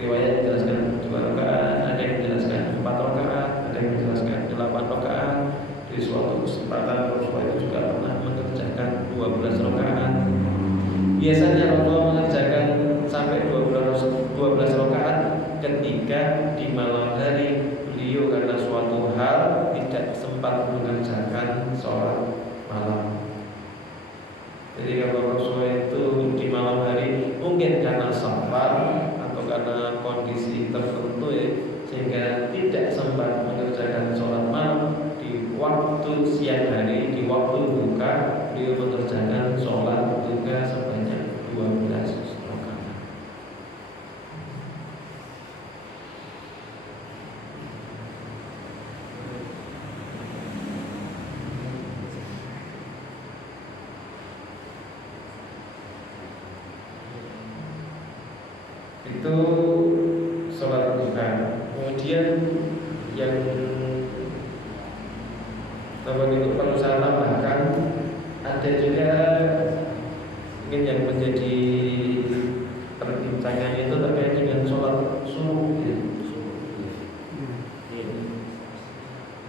riwayat menjelaskan 2 rakaat, ada yang menjelaskan 4 rakaat, ada yang menjelaskan 8 rakaat. Di suatu kesempatan Rasulullah itu juga pernah mengerjakan 12 rakaat. Biasanya Rasulullah mengerjakan sampai 12 rakaat ketika di malam hari beliau karena suatu hal tidak sempat mengerjakan sholat malam. Jadi kalau Rasulullah itu di malam hari mungkin karena safar atau karena kondisi tertentu ya, sehingga tidak sempat mengerjakan sholat malam, di waktu siang hari, di waktu buka beliau mengerjakan sholat duha sebanyak 12 rakaat. Itu sholat duha. Kemudian yang itu perlu saya tambahkan, ada juga mungkin yang menjadi perbincangan itu terkait dengan sholat subuh ya.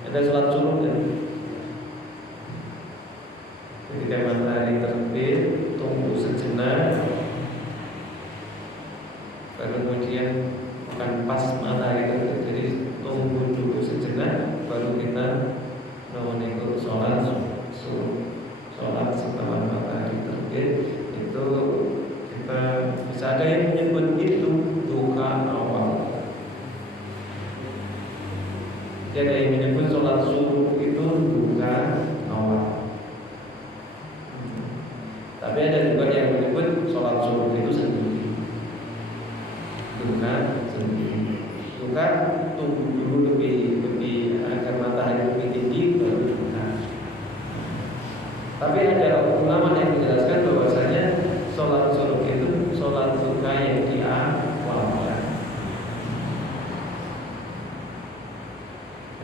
Ada sholat subuh ya. Ketika matahari terbit, tunggu sejenak, baru kemudian bukan pas matahari terbit, jadi tunggu dulu sejenak, baru kita menunggu sholat subuh. Sholat setelah matahari terbit itu kita bisa, ada yang menyebut itu duha awal. Jadi ada yang menyebut sholat subuh itu duha awal. Tapi ada juga yang menyebut sholat subuh itu sendiri, duha sendiri. buka, tunggu dulu lebih agar matahari lebih tinggi baru buka. Tapi ada ulama yang menjelaskan bahwasanya sholat zuhur itu sholat duha yang diawalkan.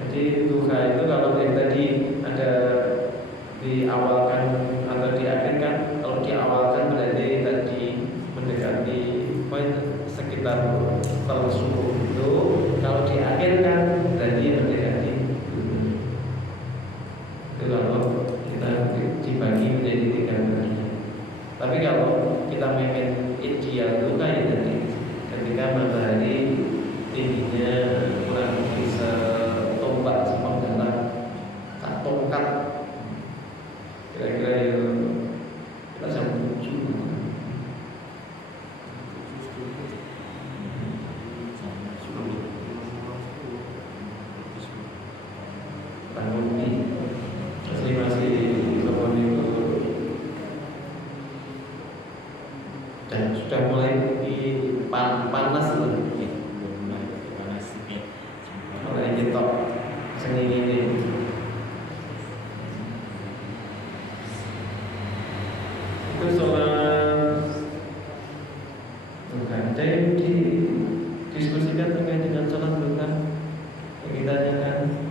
Jadi duha itu kalau yang tadi ada diawalkan atau diakhirkan, kalau diawalkan berarti tadi mendekati sekitar setelah subuh itu, kalau diakhirkan berarti mendekati itu kalau kita dibagi menjadi 3 bagian. Tapi kalau kita memang ideal itu kayak tadi, ketika matahari tingginya kurang lebih setombak sepenggalan, tak tongkat, kira-kira ya kita jam 7. Bangun nih, masih bangun itu dan sudah mulai panas loh, mulai nyetok seni ini. Itu sholat duha. Ada yang didiskusikan terkait dengan sholat duha yang kita tanyakan.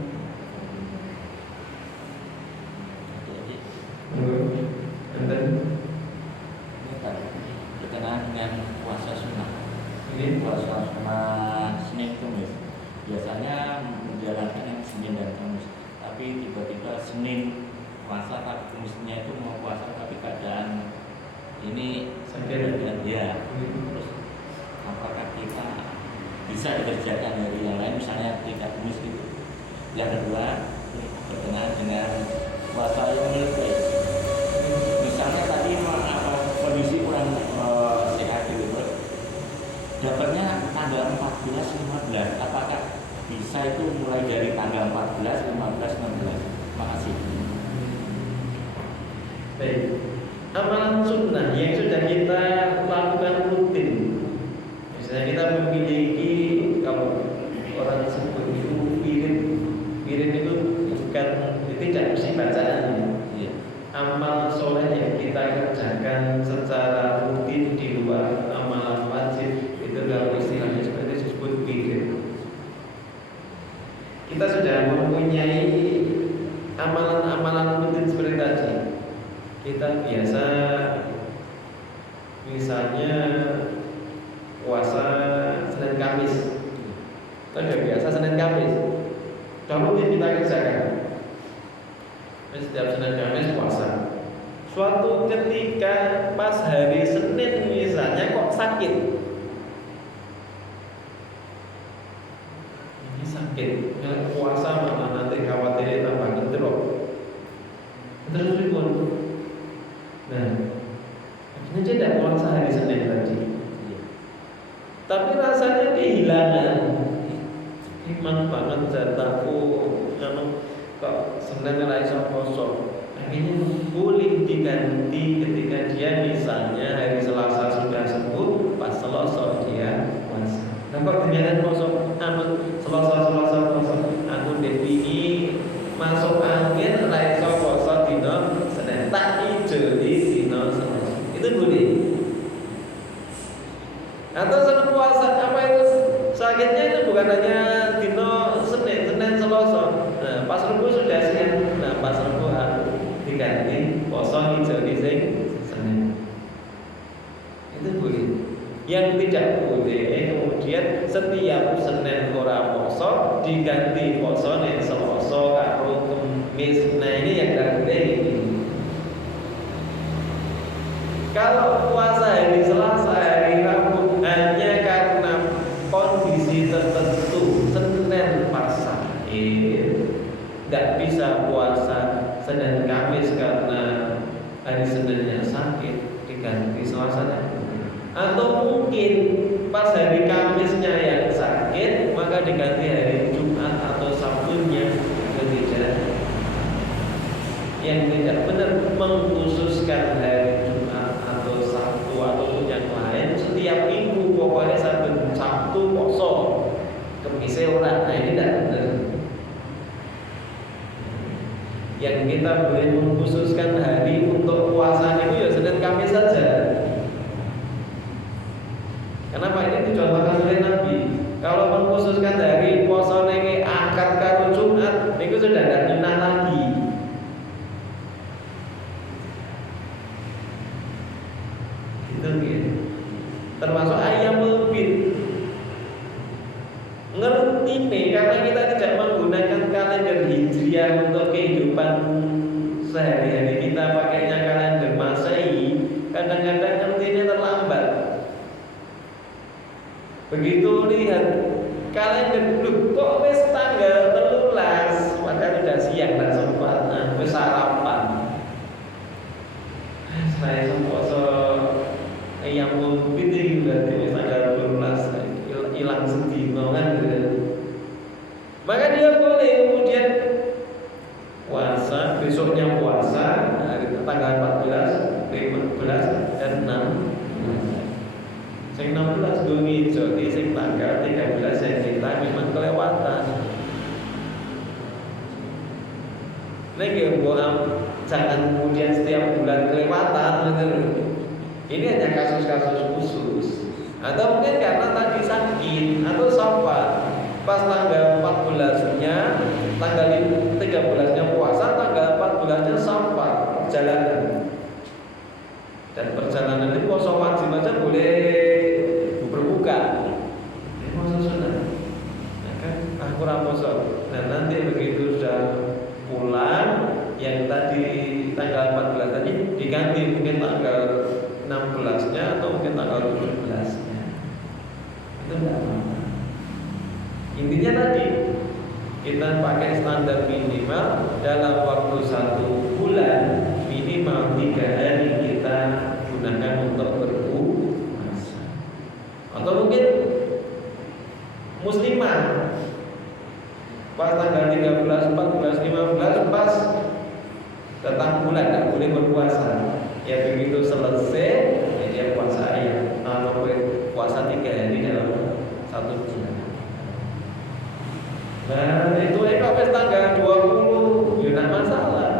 Berkenaan dengan puasa sunnah. Ini Puasa sunnah Senin Kamis biasanya menjalankan yang Senin dan Kamis, tapi tiba-tiba Senin puasa tapi Kamisnya itu mau puasa tapi keadaan ini sakit. ya. Terus apakah kita bisa dikerjakan dari yang lain, misalnya tidak Kamis gitu? Yang kedua berkenaan dengan puasa yang lebih, misalnya tadi kondisi kurang sehat gitu, dapatnya tanggal 14, 15, apakah bisa itu mulai dari tanggal 14, 15, 16? Makasih. Baik, amalan sunnah yang sudah kita lakukan rutin, misalnya kita memiliki, kalau orang sebut itu wirid itu bukan, tidak mesti bacaan. Amal soleh yang kita kerjakan secara rutin di luar amalan wajib, itu kalau istilahnya seperti disebut wirid. Kita sudah mempunyai amalan-amalan rutin seperti tadi. Kita biasa misalnya puasa Senin Kamis, kita sudah biasa Senin Kamis, sudah rutin kita kerjakan. Setiap Senin Kamis puasa. Suatu ketika pas hari Senin misalnya kok sakit, ini sakit, puasa malah nanti khawatir tambah ngedrop. Terus pun, nah, akhirnya dia tidak puasa hari Senin tadi, tapi rasanya kehilangan. Iman banget jatahku, kok Senin ora iso poso. Akhirnya boleh diganti ketika dia misalnya hari Selasa sudah sembuh, pas Selasa dia puasa. Nah kok ternyata poso, Selasa poso, aku depingi masuk angin ora iso poso dino Senin, tak ijoli dino Selasa. Itu boleh. Atau Senin puasa, apa itu sakitnya itu bukan hanya dino Senin, Selasa. Nah, pas Rebo sudah siap. Nah, pas Rebo diganti poso hijau di Senin. Itu boleh. Yang tidak boleh kemudian setiap Senin ora poso diganti poso nek Selasa karo Kamis. Nah, ini yang tidak boleh ini. Kalau puasa hari Selasa, hari Rabu hanya karena kondisi tertentu, Senin pas sakit, tidak bisa puasa Senin Kamis karena hari Seninnya sakit, diganti Selasanya. Atau mungkin pas hari Kamisnya yang sakit, maka diganti hari Jumat atau Sabtunya. Yang tidak benar mengkhususkan hari Jumat atau Sabtu ataupun yang lain. Setiap minggu pokoknya Sabtu poso, Kemisnya orang, nah ini tidak benar. Yang kita boleh mengkhususkan hari untuk puasa itu ya Senin Kamis saja. Kenapa ini dicontohkan oleh Nabi? Kalau mengkhususkan hari puasa nenge Akad karo Jumat, itu sudah tidak nyunah lagi. Gitu gitu. Termasuk Ayyamul Bid. Ngerti nih, karena kita tidak menggunakan kalender Hijriah untuk kehidupan sehari-hari, kita pakainya kalender Masehi. Kadang-kadang ngertinya terlambat. Begitu lihat kalender dulu, kok wis tanggal 13, padahal udah siang dan sempat, wis sarapan. Saya sempat yang mungkin ini berarti wis tanggal 12, hilang sedino kan gitu. Maka dia boleh kemudian puasa, besoknya puasa, tanggal 14, 15 dan 6. Sing 16 dungi jadi sing tanggal 13 saya kita memang kelewatan. Nek jangan kemudian setiap bulan kelewatan gitu. Ini hanya kasus-kasus khusus. Atau mungkin karena tadi sakit atau safar. Pas tanggal 14-nya, tanggal 13-nya puasa, tanggal 14-nya safar perjalanan. Dan perjalanan itu puasa wajib aja boleh berbuka. Puasa sunnah. Ya kan? Aku raposo. Dan nanti begitu sudah pulang, yang tadi tanggal 14 tadi diganti mungkin tanggal 16-nya atau mungkin tanggal 17-nya. Itu enggak apa-apa. Intinya tadi kita pakai standar minimal dalam waktu 1 bulan minimal 3 hari kita gunakan untuk berpuasa. Atau mungkin muslimah pas tanggal 13, 14, 15 pas datang bulan tidak boleh berpuasa. Ya begitu selesai ya dia puasa ya. Kalau puasa 3 hari dalam 1 bulan. Nah itu kalau tanggal 20 ya tidak masalah.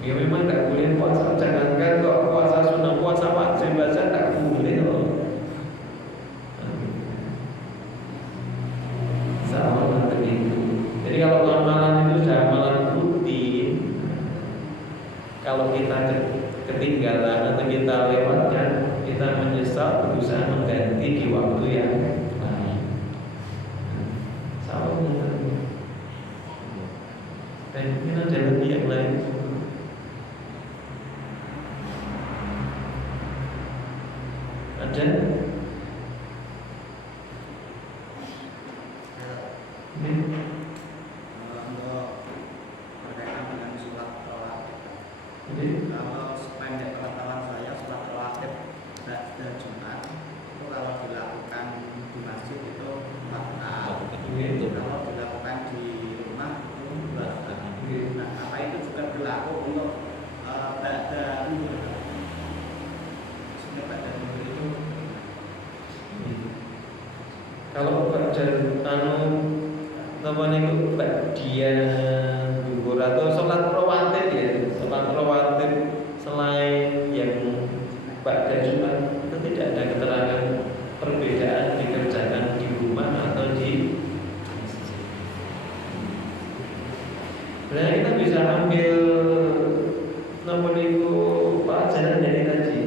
Ya memang tidak boleh puasa. Jangankan kok puasa sunnah, puasa wajib saja tidak boleh loh. Sama begitu. Jadi kalau amalan itu sudah amalan rutin, kalau kita ketinggalan atau kita lewatkan, kita menyesal berusaha mengganti di waktu yang lain. Sama begitu. Dan mungkin ada lagi yang lain. Ada? Untuk berkaitan dengan sholat rawatib. Jadi Kalau sependek pengetahuan saya sholat rawatib dan Jumat itu kalau dilakukan di masjid itu 4 rakaat. Kalau dilakukan di rumah itu 2 rakaat. Nah, apa itu juga berlaku untuk ba'da zuhur? Maksudnya ba'da zuhur itu kalau namanya itu dia gugur atau sholat rawatib ya, sholat rawatib selain yang ba'da Jumat itu tidak ada keterangan perbedaan dikerjakan di rumah atau di masjid. Nah kita bisa ambil namanya itu pelajaran dari tadi.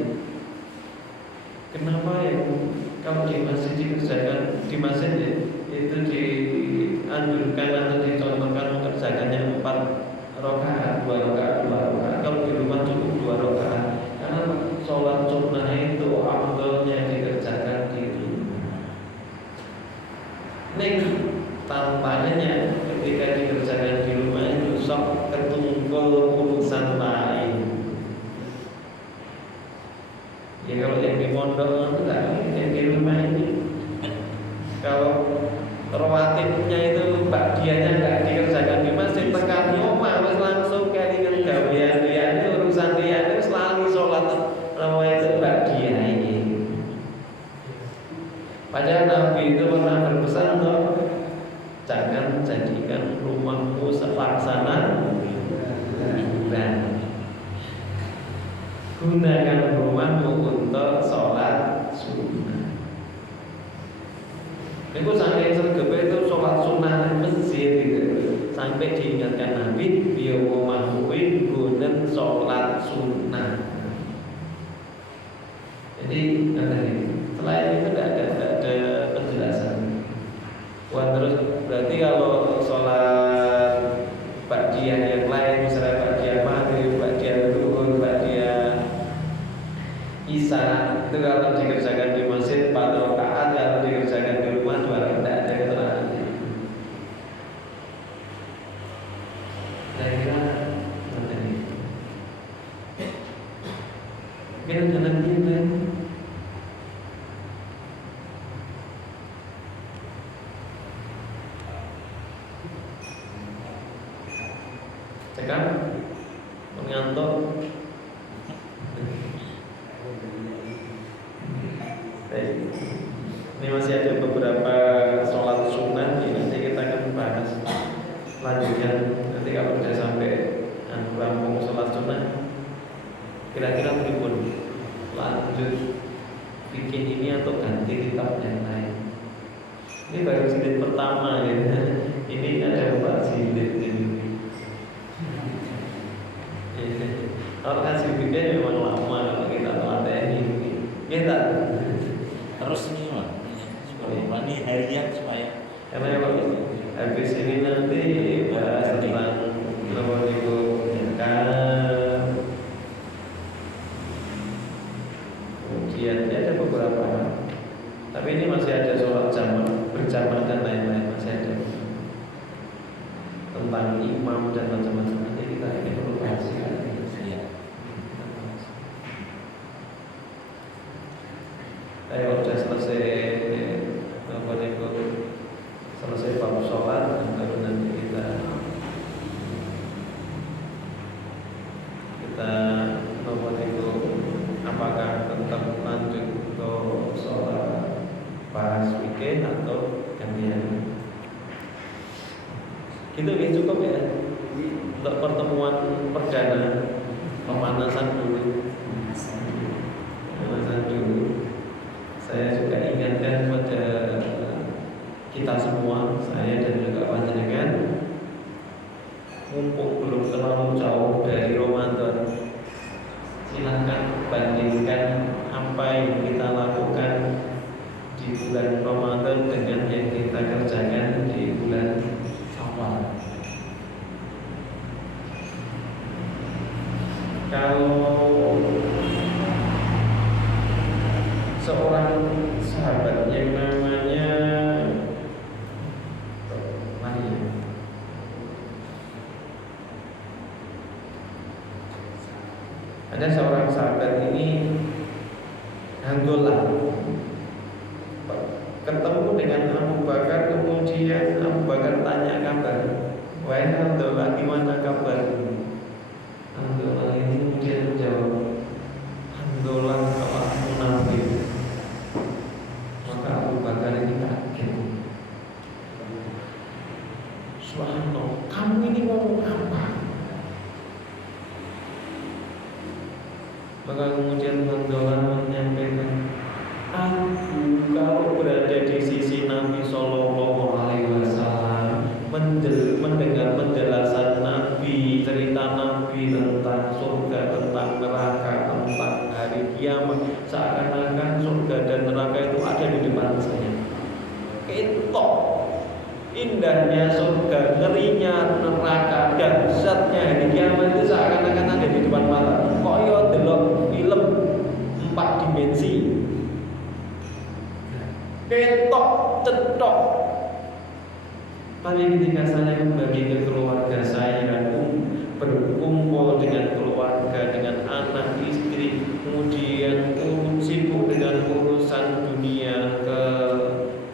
Kenapa yang kalau di masjid dikerjakan di masjid ya, itu dianjurkan atau dicontohkan mengerjakannya 4 rakaat, 2 rakaat, 2 rakaat. Kalau di rumah cukup 2 rakaat. Karena sholat sunnah itu afdalnya dikerjakan di rumah. Nek tantangannya ketika dikerjakan di rumah itu sok ketungkul urusan lain. Ya kalau yang di pondok itu enggak, yang di rumah ini kalau rawatibnya itu bagiannya enggak dikerjakan di masjid, tekan omah wis langsung kelingan gawean-gaweane urusan liyane wis lali salat namanya itu bagian ini. Padahal Nabi itu pernah berpesan loh, jangan jadikan rumahmu sepelaksana kuburan. Gunakan rumahmu untuk sholat sunnah. Itu sampai sergap itu sholat sunnah masjid gitu. Sampai diingatkan Nabi, biar rumahmu gunakan sholat sunnah. Jadi selain itu tidak ada penjelasan. Wah terus berarti kalau sholat ba'diyah yang lain, misalnya ba'diyah maghrib, ba'diyah zuhur, ba'diyah isya, itu kalau dikerjakan di masjid 4 rakaat, kalau dikerjakan di rumah 2 rakaat, tidak ada keterangannya. Saya kira seperti ini. Mungkin ada lagi yang lain. Cekam mengantuk. Ini masih ada beberapa sholat sunnah, nanti kita akan bahas lanjutkan. Nanti kalau sudah sampai rampung sholat sunnah, kira-kira berikut lanjut bikin ini atau ganti kitab yang lain. Ini baru jilid pertama ya. Ini ada 4 jilid ini. Kalau kasih video memang lama kalau kita telatih ini. Kita terus nih Mas, supaya ini harian supaya karena kalau habis ini nanti bahas tentang nomor itu kemudian ada beberapa, tapi ini masih ada sholat jamaah berjamaah dan lain-lain, masih ada tentang imam dan macam-macam. Nanti kita ini perlu bahas ya. Kalau sudah selesai selesai bab sholat, baru nanti kita apakah tetap lanjut untuk sholat bahas weekend atau gantian. Gitu ya, cukup ya untuk pertemuan perdana, pemanasan dulu. Saya juga ingatkan kepada kita semua, saya dan juga panjenengan, mumpung belum terlalu jauh dari Ramadan, silahkan bandingkan apa yang kita lakukan di bulan Ramadan dengan yang kita kerjakan di bulan Syawal. Kalau seorang sahabat yang namanya ada seorang sahabat ini Handolah ketemu dengan Abu Bakar, kemudian Abu Bakar tanya kabar, wahai Handolah gimana kabar? Handolah ini kemudian menjawab, Handolah kalau munafik. Maka Abu Bakar ini kaget. Subhanallah, kamu ini ngomong apa? Maka kemudian Handolah menyampaikan, aku kalau berada di sisi Nabi Sallallahu Alaihi Wasallam, mendengar penjelasan Nabi, cerita Nabi tentang surga, tentang neraka, tentang hari kiamat, seakan-akan surga dan neraka itu ada di depan saya. Ketok indahnya surga, ngerinya neraka, dahsyatnya hari kiamat itu seakan-akan ada di depan mata. Kok yo delok film 4 dimensi. Ketok, cetok. Tapi ketika saya kembali ke keluarga saya, berkumpul dengan keluarga, dengan anak, istri, kemudian sibuk dengan urusan dunia, ke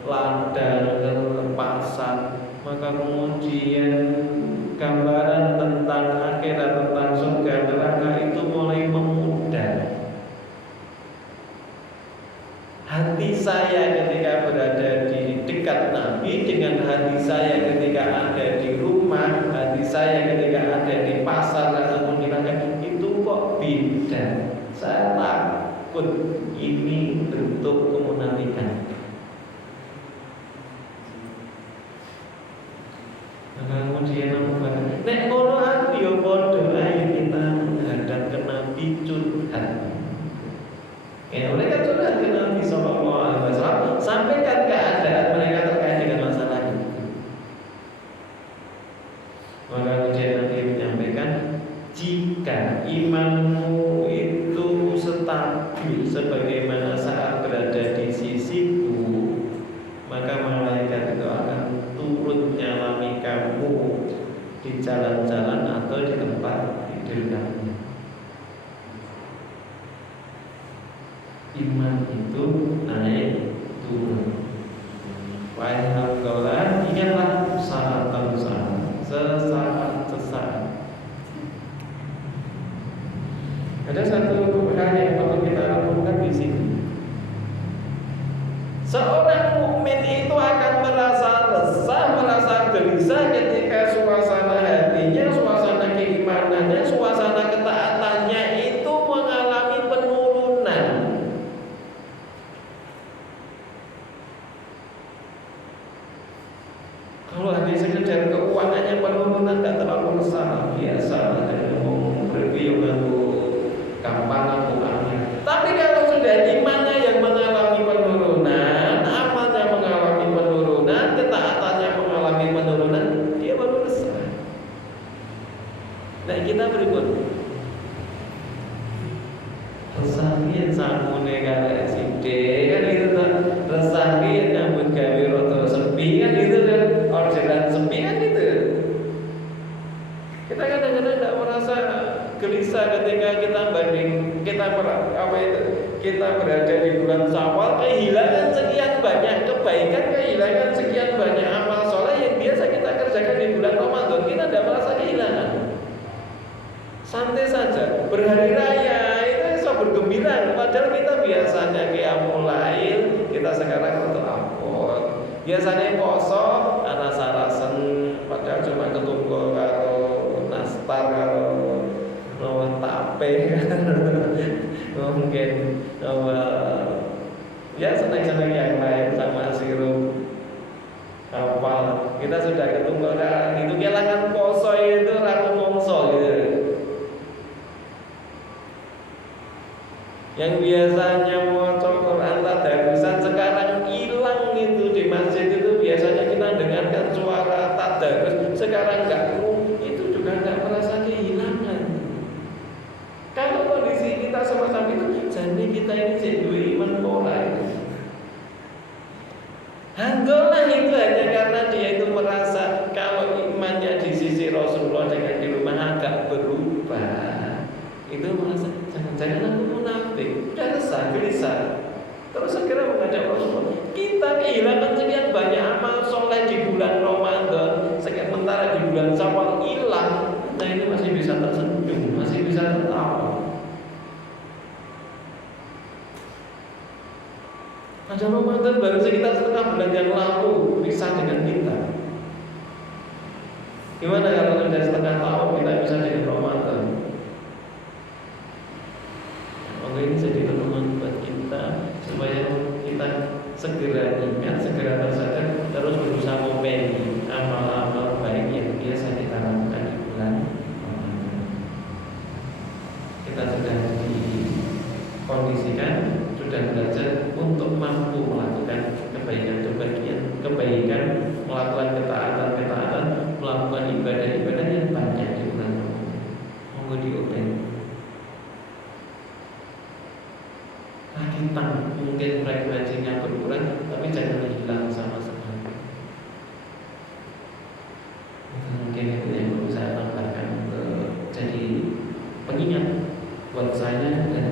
ladang, ke pasar, maka kemudian gambaran tentang akhirat, tentang surga neraka itu mulai memudar. hati saya ketika berada di dekat Nabi dengan hati saya ketika ada di rumah, hati saya ketika ada di pasar ataupun di ladang, itu kok beda. Saya takut ini bentuk kemunafikan. Kemudian aku bilang, nek ngono aku ya bodoh, ayo kita menghadap ke Nabi curhat. Ya, mereka curhat ke Nabi SAW, sampaikan keadaan mereka terkait dengan masalah itu. Maka kemudian Nabi menyampaikan, jika imanmu itu stabil sebagaimana saat berada di sisiku, maka malaikat itu akan turut nyalami kamu di jalan-jalan atau di tempat tidur kamu. Iman itu naik turun. Wahai hamba, ingatlah saat-saat, sesaat. Ada satu hal yang perlu kita lakukan di sini. Seorang mukmin itu akan merasa resah, merasa gelisah ketika suasana hatinya, suasana keimanannya, suasana ketaatannya itu mengalami penurunan. Kalau hanya sekedar keuangannya penurunan, tidak terlalu resah, biasa aja mau review aku gampang aku aman. Tapi kalau sudah imannya yang mengalami penurunan, amalnya mengalami penurunan, ketaatannya mengalami penurunan, dia baru resah. Nah kita berikut resahnya samune karek sithik kan itu kan, resahnya nyambut gawe rada sepi kan itu kan, orderan sepi kan itu. Kita kadang-kadang tidak merasa gelisah ketika kita berada di bulan Syawal, kehilangan sekian banyak kebaikan, kehilangan sekian banyak amal soleh yang biasa kita kerjakan di bulan Ramadan. Kita tidak merasa kehilangan, santai saja. Berhari raya itu bisa bergembira, padahal kita biasanya qiyamul lail, kita sekarang untuk ampun. Biasanya poso ana sarasen, padahal cuma ketunggul karo nastar karo tape mungkin ya senang-senang yang lain sama sirup apal. Kita sudah ketemu itu kelangan poso itu raku mongso gitu. Yang biasanya maca Quran tadarusan sekarang hilang itu di masjid itu. Biasanya kita dengarkan suara tadarus, sekarang enggak, itu juga enggak merasa kehilangan. Kalau kondisi kita semacam itu, jadi kita ini jadi iman pola itu. Handolah itu hanya karena dia itu merasa kalau imannya di sisi Rasulullah dengan di rumah agak berubah. Itu merasa jangan-jangan aku munafik, udah resah, gelisah. Terus segera menghadap Rasulullah. Kita kehilangan sekian banyak amal soleh di bulan Ramadan, sementara di bulan Syawal hilang. Nah ini masih bisa tersenyum, masih bisa tertawa. Ada Ramadan baru sekitar setengah bulan yang lalu bisa dengan kita. Gimana kalau sudah setengah tahun kita bisa dengan Ramadan? Maka ini jadi renungan buat kita supaya kita segera ingat, segera tersadar, terus berusaha memilih amal-amal baik yang biasa kita lakukan di bulan Ramadan. Kita sudah dikondisikan, sudah belajar untuk mampu melakukan kebaikan, melakukan ketaatan, melakukan ibadah-ibadah yang banyak di bulan Ramadan. Monggo diobeng. Kita mungkin frekuensinya berkurang, tapi jangan hilang sama sekali. Mungkin itu yang perlu saya tambahkan, jadi pengingat buat saya dan